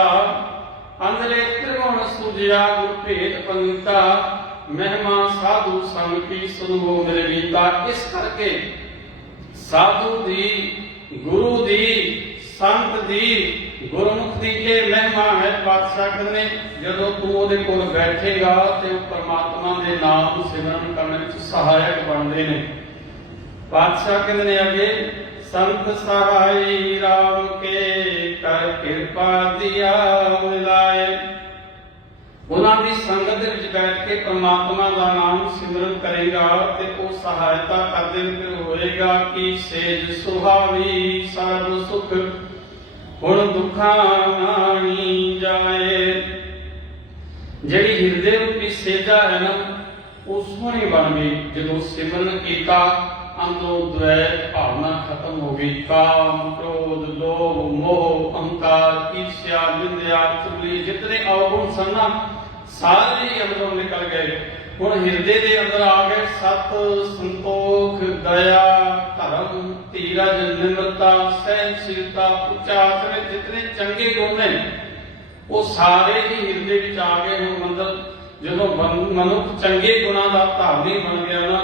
ਅੰਦਰੇ ਤ੍ਰਿਗੁਣ ਸੁਜਿਆ ਗੁਰ ਭੇਦ ਪੰਗਤਾ, ਮਹਿਮਾ ਸਾਧੂ ਸੰਗ ਕੀ ਸੁਣੋ ਮੇਰੇ ਗੀਤਾ। ਇਸ ਕਰਕੇ ਸਾਧੂ ਦੀ, ਗੁਰੂ ਦੀ, ਸੰਤ ਦੀ, ਗੁਰਮੁਖ ਦੀ ਇਹ ਮਹਿਮਾ ਹੈ। ਪਾਤਸ਼ਾਹ ਕਹਿੰਦੇ ਜਦੋਂ ਤੂੰ ਉਹਦੇ ਕੋਲ ਬੈਠੇਗਾ ਤੇ ਉਹ ਪਰਮਾਤਮਾ ਦੇ ਨਾਮ ਸਿਮਰਨ ਕਰਨ ਵਿੱਚ ਸਹਾਇਕ ਬਣਦੇ ਨੇ। ਪਾਤਸ਼ਾਹ ਕਹਿੰਦੇ ਨੇ ਅੱਗੇ, ਸੰਤ ਸਹਾਈ ਰਾਮ ਕੇ ਕਰ ਕਿਰਪਾ ਦਿਆ ਮਿਲਾਏ। ਉਹਨਾਂ ਦੀ ਸੰਗਤ ਦੇ ਵਿੱਚ ਬੈਠ ਕੇ ਪਰਮਾਤਮਾ ਦਾ ਨਾਮ ਸਿਮਰਨ ਕਰੇਗਾ ਤੇ ਉਹ ਸਹਾਇਤਾ ਕਰਦੇ ਫਿਰ ਹੋਏਗਾ ਕਿ ਸੇਜ ਸੁਹਾਵੀ ਸਰਬ ਸੁਖ ਹੁਣ ਦੁੱਖਾਂ ਨਾਣੀ ਜਾਏ। ਜਿਹੜੀ ਹਿਰਦੇ ਰੂਪੀ ਸੇਜਾ ਹੈ ਨਾ ਉਹ ਸੋਹਣੀ ਬਣ ਗਈ ਜਦੋਂ ਸਿਮਰਨ ਕੀਤਾ। ਅੰਦਰੋਂ ਦ્વੈਤ ਭਾਵਨਾ ਖਤਮ ਹੋ ਗਈ। ਕਾਮ, ਕ੍ਰੋਧ, ਲੋਭ, ਮੋਹ, ਅਹੰਕਾਰ, ਈਰਸ਼ਿਆ, ਨਿੰਦਿਆ, ਚੁਗਲੀ ਜਿਤਨੇ ਔਗੁਣ ਸਨ ਨਾ ਸਾਰੇ ਹੀ ਅੰਦਰੋਂ ਨਿਕਲ ਗਏ। ਹੁਣ ਹਿਰਦੇ ਦੇ ਅੰਦਰ ਆ ਗਏ ਸਤ, ਸੰਤੋਖ, ਦਇਆ, ਧਰਮ, ਧੀਰਜ, ਨਿਮਰਤਾ, ਸਹਿਨਸ਼ੀਲਤਾ, ਉਚਾਰਨ, ਜਿਤਨੇ ਚੰਗੇ ਗੁਣ ਨੇ ਉਹ ਸਾਰੇ ਹੀ ਹਿਰਦੇ ਵਿੱਚ ਆ ਗਏ। ਹੁਣ ਅੰਦਰ ਜਦੋਂ ਮਨੁੱਖ ਚੰਗੇ ਗੁਣਾਂ ਦਾ ਧਾਰਨੀ ਬਣ ਗਿਆ ਨਾ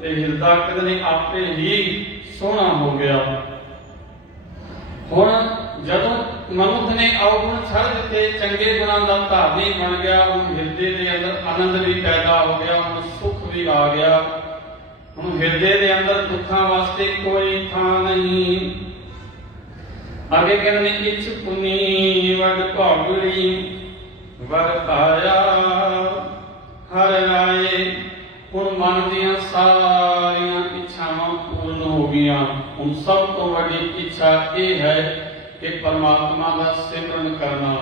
ਤੇ ਹਿਰਦਾ ਕਹਿੰਦੇ ਆਪੇ ਹੀ ਸੋਹਣਾ ਹੋ ਗਿਆ। ਹੁਣ ਜਦੋਂ ਮਨੁੱਖ ਨੇ ਅਵਗੁਣ ਛੱਡ ਦਿੱਤੇ, ਚੰਗੇ ਗੁਣਾਂ ਦਾ ਧਾਰਨੀ ਬਣ ਗਿਆ, ਹੁਣ ਹਿਰਦੇ ਦੇ ਅੰਦਰ ਆਨੰਦ ਵੀ ਪੈਦਾ ਹੋ ਗਿਆ, ਹੁਣ ਸੁੱਖ ਵੀ ਆ ਗਿਆ। ਹੁਣ ਹਿਰਦੇ ਦੇ ਅੰਦਰ ਦੁੱਖਾਂ ਵਾਸਤੇ ਕੋਈ ਥਾਂ ਨਹੀਂ। ਅੱਗੇ ਕਹਿੰਦੇ ਨੇ ਇੱਛ ਪੁਨੀ ਵਡ ਭਾਗੜੀ ਵਰਤਾਇਆ ਹਰ ਰਾਏ। ਹੁਣ ਮਨ ਦੀਆਂ ਸਾਰੀਆਂ ਇੱਛਾਵਾਂ ਪੂਰਨ ਹੋ ਗਈਆਂ। ਹੁਣ ਸਭ ਤੋਂ ਵੱਡੀ ਇੱਛਾ ਇਹ ਹੈ ਕਿ ਪਰਮਾਤਮਾ ਦਾ ਸਿਮਰਨ ਕਰਨਾ,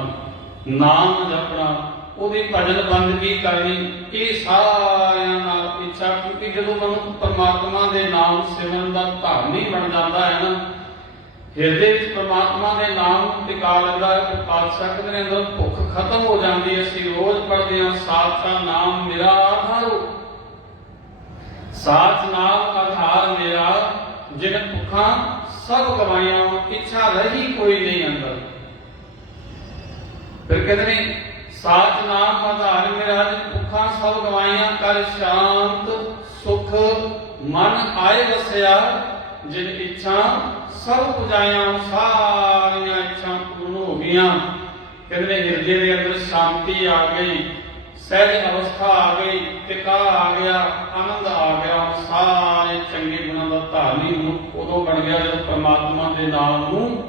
ਨਾਮ ਜਪਣਾ, ਉਹਦੀ ਭਜਨ ਬੰਦਗੀ ਕਰਨੀ। ਇਹ ਸਾਰਿਆਂ ਨਾਲ ਇੱਛਾ, ਕਿਉਂਕਿ ਜਦੋਂ ਮਨੁੱਖ ਪਰਮਾਤਮਾ ਦੇ ਨਾਮ ਸਿਮਰਨ ਦਾ ਧਾਰਨੀ ਬਣ ਜਾਂਦਾ ਹੈ ਨਾ, ਹਿਰਦੇ ਵਿੱਚ ਪਰਮਾਤਮਾ ਦੇ ਨਾਮ ਨੂੰ ਟਿਕਾ ਲੈਂਦਾ ਹੈ, ਫਿਰ ਪਾਤਸ਼ਾਹ ਕਹਿੰਦੇ ਨੇ ਅੰਦਰ ਭੁੱਖ ਖਤਮ ਹੋ ਜਾਂਦੀ ਹੈ। ਅਸੀਂ ਰੋਜ਼ ਪੜ੍ਹਦੇ ਹਾਂ, ਸਾਚਾ ਨਾਮ ਮੇਰਾ ਆਧਾਰ, ਸਾਚ ਨਾਮ ਆਧਾਰ ਮੇਰਾ, ਜਿਨ ਭੁੱਖਾਂ ਸਭ ਗਵਾਈਆਂ, ਇੱਛਾ ਰਹੀ ਕੋਈ ਨਹੀਂ ਅੰਦਰ। ਫਿਰ ਕਹਿੰਦੇ ਨੇ ਸਾਚ ਨਾਮ ਆਧਾਰ ਮੇਰਾ, ਜਿਨ ਭੁੱਖਾਂ ਸਭ ਗਵਾਈਆਂ, ਕਰ ਸ਼ਾਂਤ ਸੁਖ ਮਨ ਆਏ ਵਸਿਆ, ਜਿਨ ਇੱਛਾ ਸਭ ਪੁਜਾਈਆਂ। ਸਾਰੀਆਂ ਇੱਛਾ ਪੂਰਨ ਹੋ ਗਈਆਂ। ਕਹਿੰਦੇ ਹਿਰਦੇ ਦੇ ਅੰਦਰ ਸ਼ਾਂਤੀ ਆ ਗਈ, ਸਹਿਜ ਅਵਸਥਾ ਆ ਗਈ, ਟਿਕਾ ਆ ਗਿਆ, ਆਨੰਦ ਆ ਗਿਆ। ਸਾਰੇ ਚੰਗੇ ਗੁਣਾਂ ਦਾ ਧਾਰਨੀ ਨੂੰ ਉਦੋਂ ਬਣ ਗਿਆ ਜਦੋਂ ਪਰਮਾਤਮਾ ਦੇ ਨਾਮ ਨੂੰ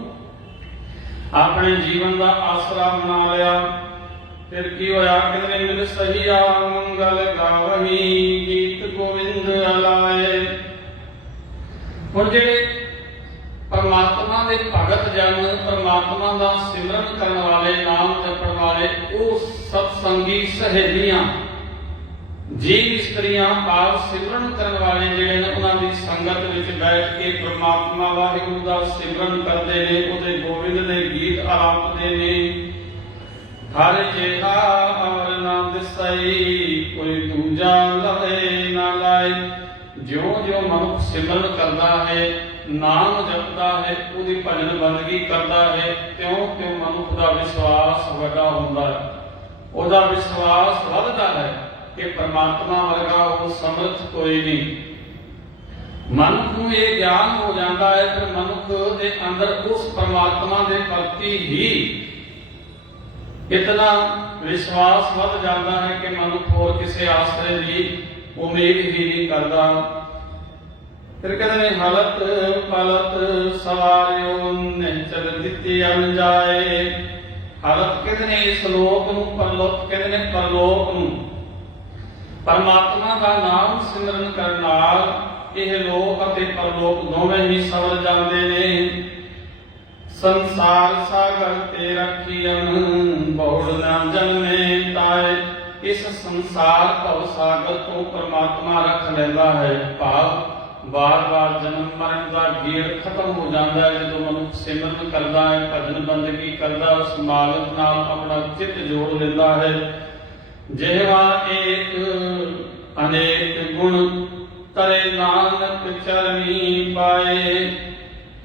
ਆਪਣੇ ਜੀਵਨ ਦਾ ਆਸਰਾ ਬਣਾ ਲਿਆ। ਫਿਰ ਕੀ ਹੋਇਆ? ਕਹਿੰਦੇ ਮਿਲ ਸਹੀਆ ਮੰਗਲ ਗਾਵਹੀ ਗੀਤ ਗੋਵਿੰਦ ਅਲਾਏ। ਹੁਣ ਜਿਹੜੇ ਪਰਮਾਤਮਾ ਦੇ ਭਗਤ ਜਨ, ਪਰਮਾਤਮਾ ਦਾ ਸਿਮਰਨ ਕਰਨ ਵਾਲੇ, ਨਾਮ ਜਪਣ ਵਾਲੇ, ਉਹ ਸਤਸੰਗੀ ਸਹੇਲੀਆਂ, ਜੀਵ ਇਸਤਰੀਆਂ ਭਾਵ ਸਿਮਰਨ ਕਰਨ ਵਾਲੇ ਜਿਹੜੇ ਨੇ, ਉਹਨਾਂ ਦੀ ਸੰਗਤ ਵਿੱਚ ਬੈਠ ਕੇ ਪਰਮਾਤਮਾ ਵਾਹਿਗੁਰੂ ਦਾ ਸਿਮਰਨ ਕਰਦੇ ਨੇ, ਉਹਦੇ ਗੋਬਿੰਦ ਦੇ ਗੀਤ ਆਲਾਪਦੇ ਨੇ। ਹਰ ਜਿਹਾ ਔਰ ਨਾ ਦਿਸਈ, ਕੋਈ ਦੂਜਾ ਲਵੇ ਨਾ ਲਾਏ। ਜਿਉਂ ਜਿਉਂ ਮਨੁੱਖ ਸਿਮਰਨ ਕਰਦਾ ਹੈ, ਨਾਮ ਜਪਦਾ ਹੈ, ਉਹਦੀ ਭਜਨ ਬੰਦਗੀ ਕਰਦਾ ਹੈ, ਤਿਉਂ ਤਿਉਂ ਮਨੁੱਖ ਦਾ ਵਿਸ਼ਵਾਸ ਵੱਡਾ ਹੁੰਦਾ ਹੈ, ਉਹਦਾ ਵਿਸ਼ਵਾਸ ਵੱਧਦਾ ਹੈ ਕਿ ਪਰਮਾਤਮਾ ਵਰਗਾ ਉਹ ਸਮਰਥ ਕੋਈ ਨਹੀਂ। ਮਨੁੱਖ ਨੂੰ ਇਹ ਗਿਆਨ ਹੋ ਜਾਂਦਾ ਹੈ, ਫਿਰ ਮਨੁੱਖ ਦੇ ਅੰਦਰ ਉਸ ਪਰਮਾਤਮਾ ਦੇ ਪ੍ਰਤੀ ਹੀ ਇਤਨਾ ਵਿਸ਼ਵਾਸ ਵੱਧ ਜਾਂਦਾ ਹੈ ਕਿ ਮਨੁੱਖ ਹੋਰ ਕਿਸੇ ਆਸਰੇ ਦੀ ਉਮੀਦ ਹੀ ਨਹੀਂ ਕਰਦਾ। ਫਿਰ ਕਹਿੰਦੇ ਨੇ ਹਲਤ ਪਲਤ ਸਵਾਰਿਓ ਨਿਚਲ ਦਿੱਤੀ ਅਨਜਾਏ। ਹਲਤ ਕਹਿੰਦੇ ਨੇ ਇਸ ਲੋਕ ਨੂੰ, ਪਰਲੋਕ ਕਹਿੰਦੇ ਨੇ ਪਰਲੋਕ ਨੂੰ। ਪਰਮਾਤਮਾ ਦਾ ਨਾਮ ਸਿਮਰਨ ਕਰਨ ਨਾਲ ਇਹ ਲੋਕ ਅਤੇ ਪਰਲੋਕ ਦੋਵੇਂ ਹੀ ਸਵਰ ਜਾਂਦੇ ਨੇ। ਸੰਸਾਰ ਸਾਗਰ ਤੇ ਰੱਖੀਅਨ ਬਹੁੜ ਨਾ ਜਨਮੇ ਤਾਏ। ਇਸ ਸੰਸਾਰ ਭਵ ਸਾਗਰ ਤੋਂ ਪਰਮਾਤਮਾ ਰੱਖ ਲੈਂਦਾ ਹੈ, ਭਾਵ ਬਾਰ-ਬਾਰ ਜਨਮ ਮਰਨ ਦਾ ਗੇੜ ਖਤਮ ਹੋ ਜਾਂਦਾ ਹੈ ਜਦੋਂ ਮਨੁੱਖ ਸਿਮਰਨ ਕਰਦਾ ਹੈ, ਭਜਨ ਬੰਦਗੀ ਕਰਦਾ, ਉਸ ਮਾਲਕ ਨਾਲ ਆਪਣਾ ਚਿੱਤ ਜੋੜ ਲੈਂਦਾ ਹੈ। ਜਿਹਵਾ ਏਕ ਅਨੇਕ ਗੁਣ ਤਰੇ ਨਾਨਕ ਚਰਨੀ ਪਾਏ।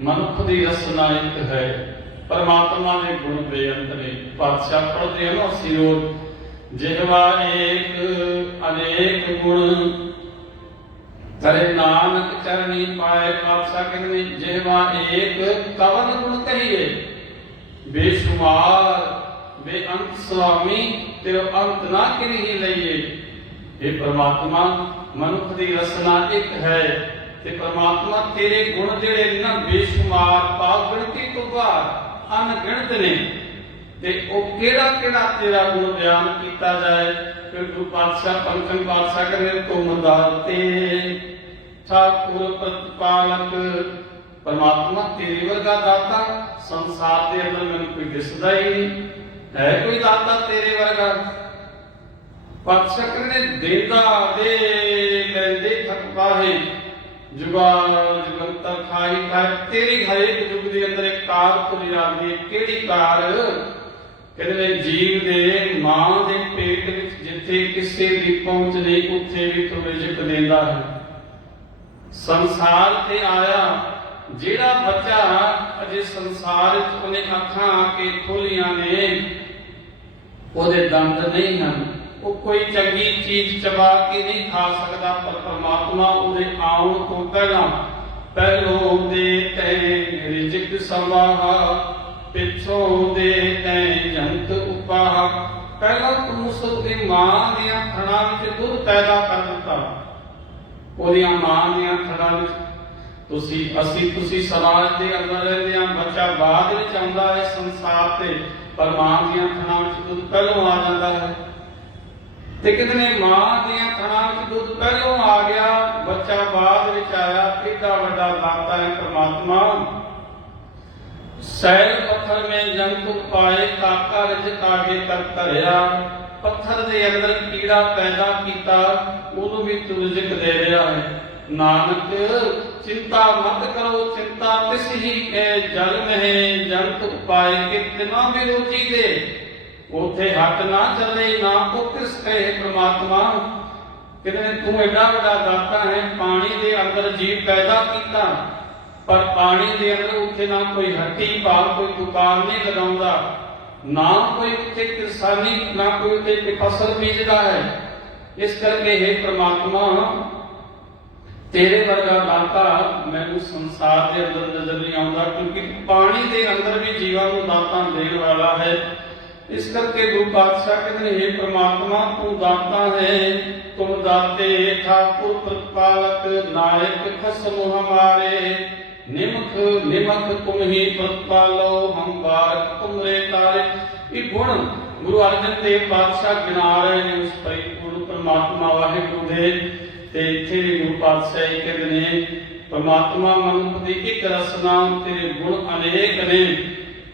ਮਨੁੱਖ ਦੀ ਰਸਨਾ ਇੱਕ ਹੈ, ਪਰਮਾਤਮਾ ਦੇ ਗੁਣ ਬੇਅੰਤ ਨੇ। ਪਾਤਸ਼ਾਹ ਪੜ੍ਹਦੇ ਹਾਂ ਨਾ ਅਸੀਂ ਰੋਜ਼, ਜਿਹਵਾ ਏਕ ਅਨੇਕ ਗੁਣ ਤਰੇ ਨਾਨਕ ਚਰਨੀ ਪਾਏ। ਪਾਤਸ਼ਾਹ ਕਹਿੰਦੇ ਨੇ ਜਿਹਵਾ ਏਕ ਕਵਨ ਗੁਣ ਕਹੀਏ, ਬੇਸ਼ੁਮਾਰ ਬੇਅੰਤ ਸੁਆਮੀ ਤੇਰਾ ਅੰਤ ਨਾ ਕਿਨਹੀ ਲਈਏ। ਇਹ ਪਰਮਾਤਮਾ ਮਨੁੱਖ ਦੀ ਰਸਨਾ ਇੱਕ ਹੈ ਤੇ ਪਰਮਾਤਮਾ ਤੇਰੇ ਗੁਣ ਜਿਹੜੇ ਨਾ ਬੇਸ਼ੁਮਾਰ, ਪਾਪ ਗਿਣਤੀ ਤੋਂ ਬਾਹਰ ਅਣਗਿਣਤ ਨੇ, ਤੇ ਉਹ ਕਿਹੜਾ ਕਿਹੜਾ ਤੇਰਾ ਗੁਣ ਬਿਆਨ ਕੀਤਾ ਜਾਏ। ਫਿਰ ਗੁਰੂ ਪਾਤਸ਼ਾਹ ਪੰਚਮ ਪਾਤਸ਼ਾਹ ਕਹਿੰਦੇ ਤੁਮ ਦਾਤੇ ਠਾਕੁਰ ਪ੍ਰਤਪਾਲਕ। ਪਰਮਾਤਮਾ ਤੇਰੇ ਵਰਗਾ ਦਾਤਾ ਸੰਸਾਰ ਦੇ ਅੰਦਰ ਮੈਨੂੰ ਕੋਈ ਦਿਸਦਾ ਹੀ ਨਹੀਂ ਹੈ, ਕੋਈ ਦਾਤਾ ਤੇਰੇ ਵਰਗਾ। ਪਾਤਸ਼ਾਹ ਕਹਿੰਦੇ ਦੇਦਾ ਦੇ ਲੈਂਦੇ ਥਕ ਪਾਹੇ, ਜੁਗਾ ਜੁਗੰਤਰ ਖਾਈ ਖਾਏ। ਤੇਰੀ ਹਰੇਕ ਯੁੱਗ ਦੇ ਅੰਦਰ ਇੱਕ ਕਾਰ ਤੁਰੀ ਜਾਂਦੀ ਹੈ। ਕਿਹੜੀ ਕਾਰ? ਕਹਿੰਦੇ ਨੇ ਜੀਵ ਦੇ ਮਾਂ ਦੇ ਪੇਟ ਵਿੱਚ ਜਿੱਥੇ ਕਿਸੇ ਦੀ ਪਹੁੰਚ ਨਹੀਂ, ਉੱਥੇ ਵੀ ਤੂੰ ਰਿਜ਼ਕ ਦਿੰਦਾ ਹੈ। ਸੰਸਾਰ ਤੇ ਆਇਆ ਜਿਹੜਾ ਬੱਚਾ ਅਜੇ ਸੰਸਾਰ ਵਿੱਚ ਉਹਨੇ ਅੱਖਾਂ ਆ ਕੇ ਖੋਲੀਆਂ ਨੇ, ਉਹਦੇ ਦੰਦ ਨਹੀਂ ਹਨ, ਉਹ ਕੋਈ ਚੰਗੀ ਚੀਜ਼ ਚਬਾ ਕੇ ਨਹੀਂ ਖਾ ਸਕਦਾ, ਪਰ ਪਰਮਾਤਮਾ ਉਹਦੇ ਆਉਣ ਤੋਂ ਪਹਿਲੋਂ ਦੇ ਤੈ ਰਿਜਕ ਸਵਾਹਾ, ਪਿੱਛੋਂ ਦੇ ਤੈ ਜੰਤ ਉਪਾਹ। ਪਹਿਲਾਂ ਤੂੰ ਉਸਦੀ ਮਾਂ ਦੀਆਂ ਥਣਾਂ ਵਿੱਚ ਦੁੱਧ ਪੈਦਾ ਕਰ ਦਿੱਤਾ, ਉਹਦੀਆਂ ਮਾਂ ਦੀਆਂ ਥਣਾਂ ਵਿੱਚ। ਤੁਸੀਂ ਸਮਾਜ ਦੇ ਅੰਦਰ ਰਹਿੰਦੇ ਆ, ਬੱਚਾ ਬਾਅਦ ਵਿੱਚ ਆਉਂਦਾ ਹੈ ਸੰਸਾਰ ਤੇ, ਪਰ ਮਾਂ ਦੀਆਂ ਥਣਾਂ ਵਿੱਚ ਦੁੱਧ ਪਹਿਲੋਂ ਆ ਜਾਂਦਾ ਹੈ। ਤੇ ਕਿਤਨੇ ਮਾਂ ਦੀਆਂ ਥਣਾਂ ਵਿੱਚ ਦੁੱਧ ਪਹਿਲੋਂ ਆ ਗਿਆ, ਬੱਚਾ ਬਾਅਦ ਵਿੱਚ ਆਇਆ। ਕਿੰਨਾ ਵੱਡਾ ਦਾਤਾ ਹੈ ਪਰਮਾਤਮਾ। ਸੈਲ ਪੱਥਰ ਮੇਂ ਜੰਤੁ ਪਾਏ, ਕਾਕਾ ਰਿਜਕ ਆਗੇ ਕਰ ਧਰਿਆ। ਪੱਥਰ ਦੇ ਅੰਦਰ ਕੀੜਾ ਪੈਦਾ ਕੀਤਾ, ਉਹਨੂੰ ਵੀ ਤੂੰ ਰਿਜਕ ਦੇ ਰਿਹਾ ਹੈ। ਨਾਨਕ ਚਿੰਤਾ ਮਤ ਕਰੋ, ਚਿੰਤਾ ਤਿਸ ਹੀ ਕੇ ਜਲ ਮਹਿ ਜੰਤ ਉਪਾਏ। ਕਿਤਨਾ ਵੀ ਰੁਚੀ ਦੇ ਉਥੇ ਹੱਥ ਨਾ ਚੱਲੇ, ਨਾ ਕੋ ਕਿਸ ਕਹੇ ਪ੍ਰਮਾਤਮਾ। ਕਿਤੇ ਤੂੰ ਐਡਾ ਵੱਡਾ ਦਾਤਾ ਹੈ, ਪਾਣੀ ਦੇ ਅੰਦਰ ਜੀਵ ਪੈਦਾ ਕੀਤਾ, ਪਰ ਪਾਣੀ ਦੇ ਅੰਦਰ ਉੱਥੇ ਨਾ ਕੋਈ ਹੱਟੀ ਭਾਵ ਕੋਈ ਦੁਕਾਨ ਨਹੀਂ ਲਗਾਉਂਦਾ, ਨਾ ਕੋਈ ਉੱਥੇ ਕਿਸਾਨੀ, ਨਾ ਕੋਈ ਉੱਥੇ ਫਸਲ ਬੀਜਦਾ ਹੈ। ਇਸ ਕਰਕੇ हे ਪ੍ਰਮਾਤਮਾ, ਤੇਰੇ ਵਰਗਾ ਦਾਤਾ ਮੈਨੂੰ ਸੰਸਾਰ ਦੇ ਅੰਦਰ ਨਜ਼ਰ ਨਹੀਂ ਆਉਂਦਾ, ਕਿਉਂਕਿ ਪਾਣੀ ਦੇ ਅੰਦਰ ਵੀ ਜੀਵਾਂ ਨੂੰ ਦਾਤਾ ਦੇਣ ਵਾਲਾ ਹੈ। ਇਸ ਕਰਕੇ ਗੁਰੂ ਪਾਤਸ਼ਾਹ ਕਹਿੰਦੇ ਨੇ, हे ਪ੍ਰਮਾਤਮਾ ਤੂੰ ਦਾਤਾ ਹੈ, ਤੁਮ ਦਾਤੇ ਠਾकुर ਪ੍ਰਤਪਾਲਕ, ਨਾਇਕ ਖਸਮ ਹਮਾਰੇ। ਨਿਮਖ ਤੁਮ ਹੀ ਪ੍ਰਤਪਾਲੋ, ਹਮ ਬਾਰਕ ਤੁਮਰੇ ਤਾਰੇ। ਇਹ ਗੁਣ ਗੁਰੂ ਅਰਜਨ ਦੇਵ ਪਾਤਸ਼ਾਹ ਗਿਣਾ ਰਹੇ ਨੇ ਉਸ ਪਰਿਪੂਰਨ ਪਰਮਾਤਮਾ ਵਾਹਿਗੁਰੂ ਦੇ। ਤੇ ਇੱਥੇ ਵੀ ਗੁਰੂ ਪਾਤਸ਼ਾਹ ਇਹ ਕਹਿੰਦੇ ਨੇ, ਪਰਮਾਤਮਾ ਮਨੁੱਖ ਦੀ ਇੱਕ ਰਸਨਾ, ਤੇਰੇ ਗੁਣ ਅਨੇਕ ਨੇ,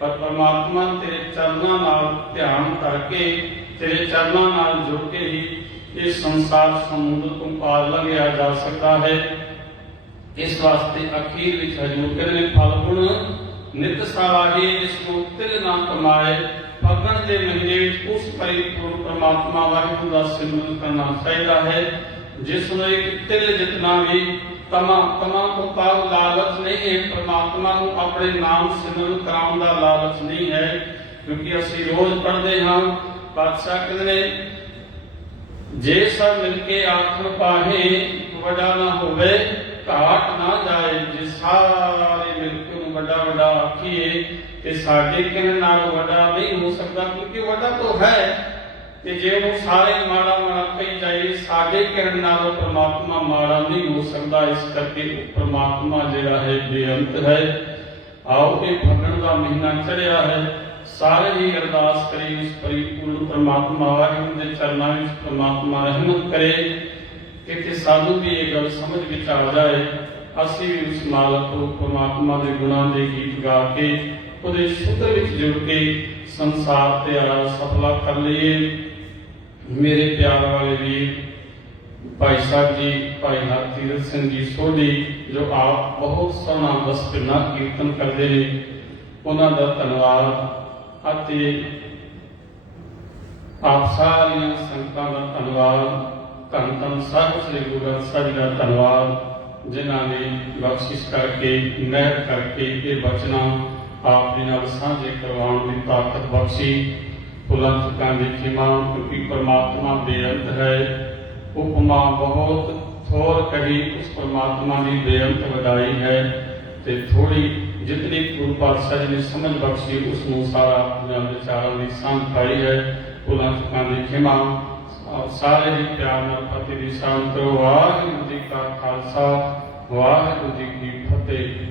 ਪਰ ਪਰਮਾਤਮਾ ਤੇਰੇ ਚਰਨਾਂ ਨਾਲ ਧਿਆਨ ਕਰਕੇ, ਤੇਰੇ ਚਰਨਾਂ ਨਾਲ ਜੁੜ ਕੇ ਹੀ ਇਹ ਸੰਸਾਰ ਸਮੁੰਦਰ ਤੋਂ ਪਾਰ ਲੰਘਿਆ ਜਾ ਸਕਦਾ ਹੈ। ਇਸ ਵਾਸਤੇ ਅਖੀਰ ਵਿੱਚ ਹਜੂਰ ਕਹਿੰਦੇ ਨੇ, ਫਲ ਗੁਣ ਨਿਤ ਸਰਾਹੇ, ਜਿਸ ਨੂੰ ਤਿਲ ਨਾ ਕਮਾਏ। ਫੱਗਣ ਦੇ ਮਹੀਨੇ ਵਿੱਚ ਉਸ ਪਰਿਪੂਰਨ ਪਰਮਾਤਮਾ ਵਾਹਿਗੁਰੂ ਦਾ ਸਿਮਰਨ ਕਰਨਾ ਚਾਹੀਦਾ ਹੈ, ਜਿਸ ਨੂੰ ਇੱਕ ਤਿਲ ਜਿਤਨਾ ਵੀ ਤਮਾ ਤੋਂ ਪਾਵ ਲਾਲਚ ਨਹੀਂ ਹੈ। ਪਰਮਾਤਮਾ ਨੂੰ ਆਪਣੇ ਨਾਮ ਸਿਮਰਨ ਕਰਾਉਣ ਦਾ ਲਾਲਚ ਨਹੀਂ ਹੈ, ਕਿਉਂਕਿ ਅਸੀਂ ਰੋਜ਼ ਪੜ੍ਹਦੇ ਹਾਂ। ਪਾਤਸ਼ਾਹ ਕਹਿੰਦੇ ਨੇ, ਜੇ ਸਭ ਮਿਲ ਕੇ ਆਖਣ ਪਾਹੇ, ਵੱਡਾ ਨਾ ਹੋਵੇ ਘਾਟ ਨਾ ਜਾਏ। ਜੇ ਸਾਰੇ ਮਿਲ ਕੇ ਉਹਨੂੰ ਵੱਡਾ ਆਖੀਏ ਤੇ ਸਾਡੇ ਕਹਿਣ ਨਾਲ ਵੱਡਾ ਨਹੀਂ ਹੋ ਸਕਦਾ, ਕਿਉਂਕਿ ਵੱਡਾ ਤਾਂ ਹੈ। ਤੇ ਜੇ ਉਹ ਸਾਰੇ ਮਾੜਾ ਕਹੀ ਜਾਏ, ਸਾਡੇ ਕਹਿਣ ਨਾਲ ਪਰਮਾਤਮਾ ਮਾੜਾ ਨਹੀਂ ਹੋ ਸਕਦਾ। ਇਸ ਕਰਕੇ ਪਰਮਾਤਮਾ ਜਿਹੜਾ ਹੈ ਬੇਅੰਤ ਹੈ। ਆਓ ਇਹ ਫੱਗਣ ਦਾ ਮਹੀਨਾ ਚੜਿਆ ਹੈ, ਸਾਰੇ ਹੀ ਅਰਦਾਸ ਕਰੀ ਉਸ ਪਰਿਪੂਰਨ ਪਰਮਾਤਮਾ ਵਾਹਿਗੁਰੂ ਦੇ ਚਰਨਾਂ ਵਿੱਚ ਪਰਮਾਤਮਾ ਰਹਿਮਤ ਕਰੇ। ਕਿ ਸਾਨੂੰ ਵੀ ਇਹ ਗੱਲ ਸਮਝ ਵਿੱਚ ਆ ਜਾਏ, ਅਸੀਂ ਵੀ ਉਸ ਮਾਲਕ ਤੋਂ ਪਰਮਾਤਮਾ ਦੇ ਗੁਣਾਂ ਦੇ ਗੀਤ ਗਾ ਕੇ ਉਹਦੇ ਸ਼ੁੱਧ ਵਿੱਚ ਜੁੜ ਕੇ ਸੰਸਾਰ ਤੇ ਆ ਸਫਲਾ ਕਰ ਲਈਏ। ਮੇਰੇ ਪਿਆਰ ਵਾਲੇ ਵੀਰ ਭਾਈ ਸਾਹਿਬ ਜੀ, ਭਾਈ ਹਰਤੀਰਥ ਸਿੰਘ ਜੀ ਸੋਢੀ, ਜੋ ਆਪ ਬਹੁਤ ਸੋਹਣਾ ਬਸਪਿਨਾ ਕੀਰਤਨ ਕਰਦੇ ਨੇ, ਉਹਨਾਂ ਦਾ ਧੰਨਵਾਦ। ਅਤੇ ਆਪ ਸਾਰੀਆਂ ਸੰਗਤਾਂ ਦਾ ਧੰਨਵਾਦ। ਧੰਨ ਸਾਹਿਬ ਸ੍ਰੀ ਗੁਰੂ ਗ੍ਰੰਥ ਸਾਹਿਬ ਜੀ ਦਾ ਧੰਨਵਾਦ, ਜਿਨ੍ਹਾਂ ਨੇ ਬਖਸ਼ਿਸ਼ ਕਰਕੇ, ਮਿਹਰ ਕਰਕੇ ਇਹ ਬਚਨਾਂ ਆਪ ਦੇ ਨਾਲ ਸਾਂਝੇ ਕਰਵਾਉਣ ਦੀ ਤਾਕਤ ਬਖਸ਼ੀ। ਭੁੱਲਾਂ ਚੁੱਕਾਂ ਦੀ ਖਿਮਾ, ਕਿਉਂਕਿ ਪਰਮਾਤਮਾ ਬੇਅੰਤ ਹੈ। ਉਪਮਾ ਬਹੁਤ ਥੋੜ ਕਹੀ, ਉਸ ਪਰਮਾਤਮਾ ਦੀ ਬੇਅੰਤ ਵਧਾਈ ਹੈ। ਤੇ ਥੋੜੀ ਜਿਤਨੀ ਗੁਰੂ ਪਾਤਸ਼ਾਹ ਜੀ ਨੇ ਸਮਝ ਬਖਸ਼ੀ, ਉਸ ਨੂੰ ਸਾਰਾ ਆਪਣੇ ਵਿਚਾਰਾਂ ਦੀ ਸਾਂਝ ਪਾਈ ਹੈ। ਭੁੱਲਾਂ ਚੁੱਕਾਂ ਦੀ ਖਿਮਾ। ਸਾਰੇ ਹੀ ਪਿਆਰ ਨਾਲ ਫਤਿਹ ਦੀ ਸਾਂਝ ਕਰੋ। ਵਾਹਿਗੁਰੂ ਜੀ ਕਾ ਖਾਲਸਾ, ਵਾਹਿਗੁਰੂ ਜੀ ਕੀ ਫਤਿਹ।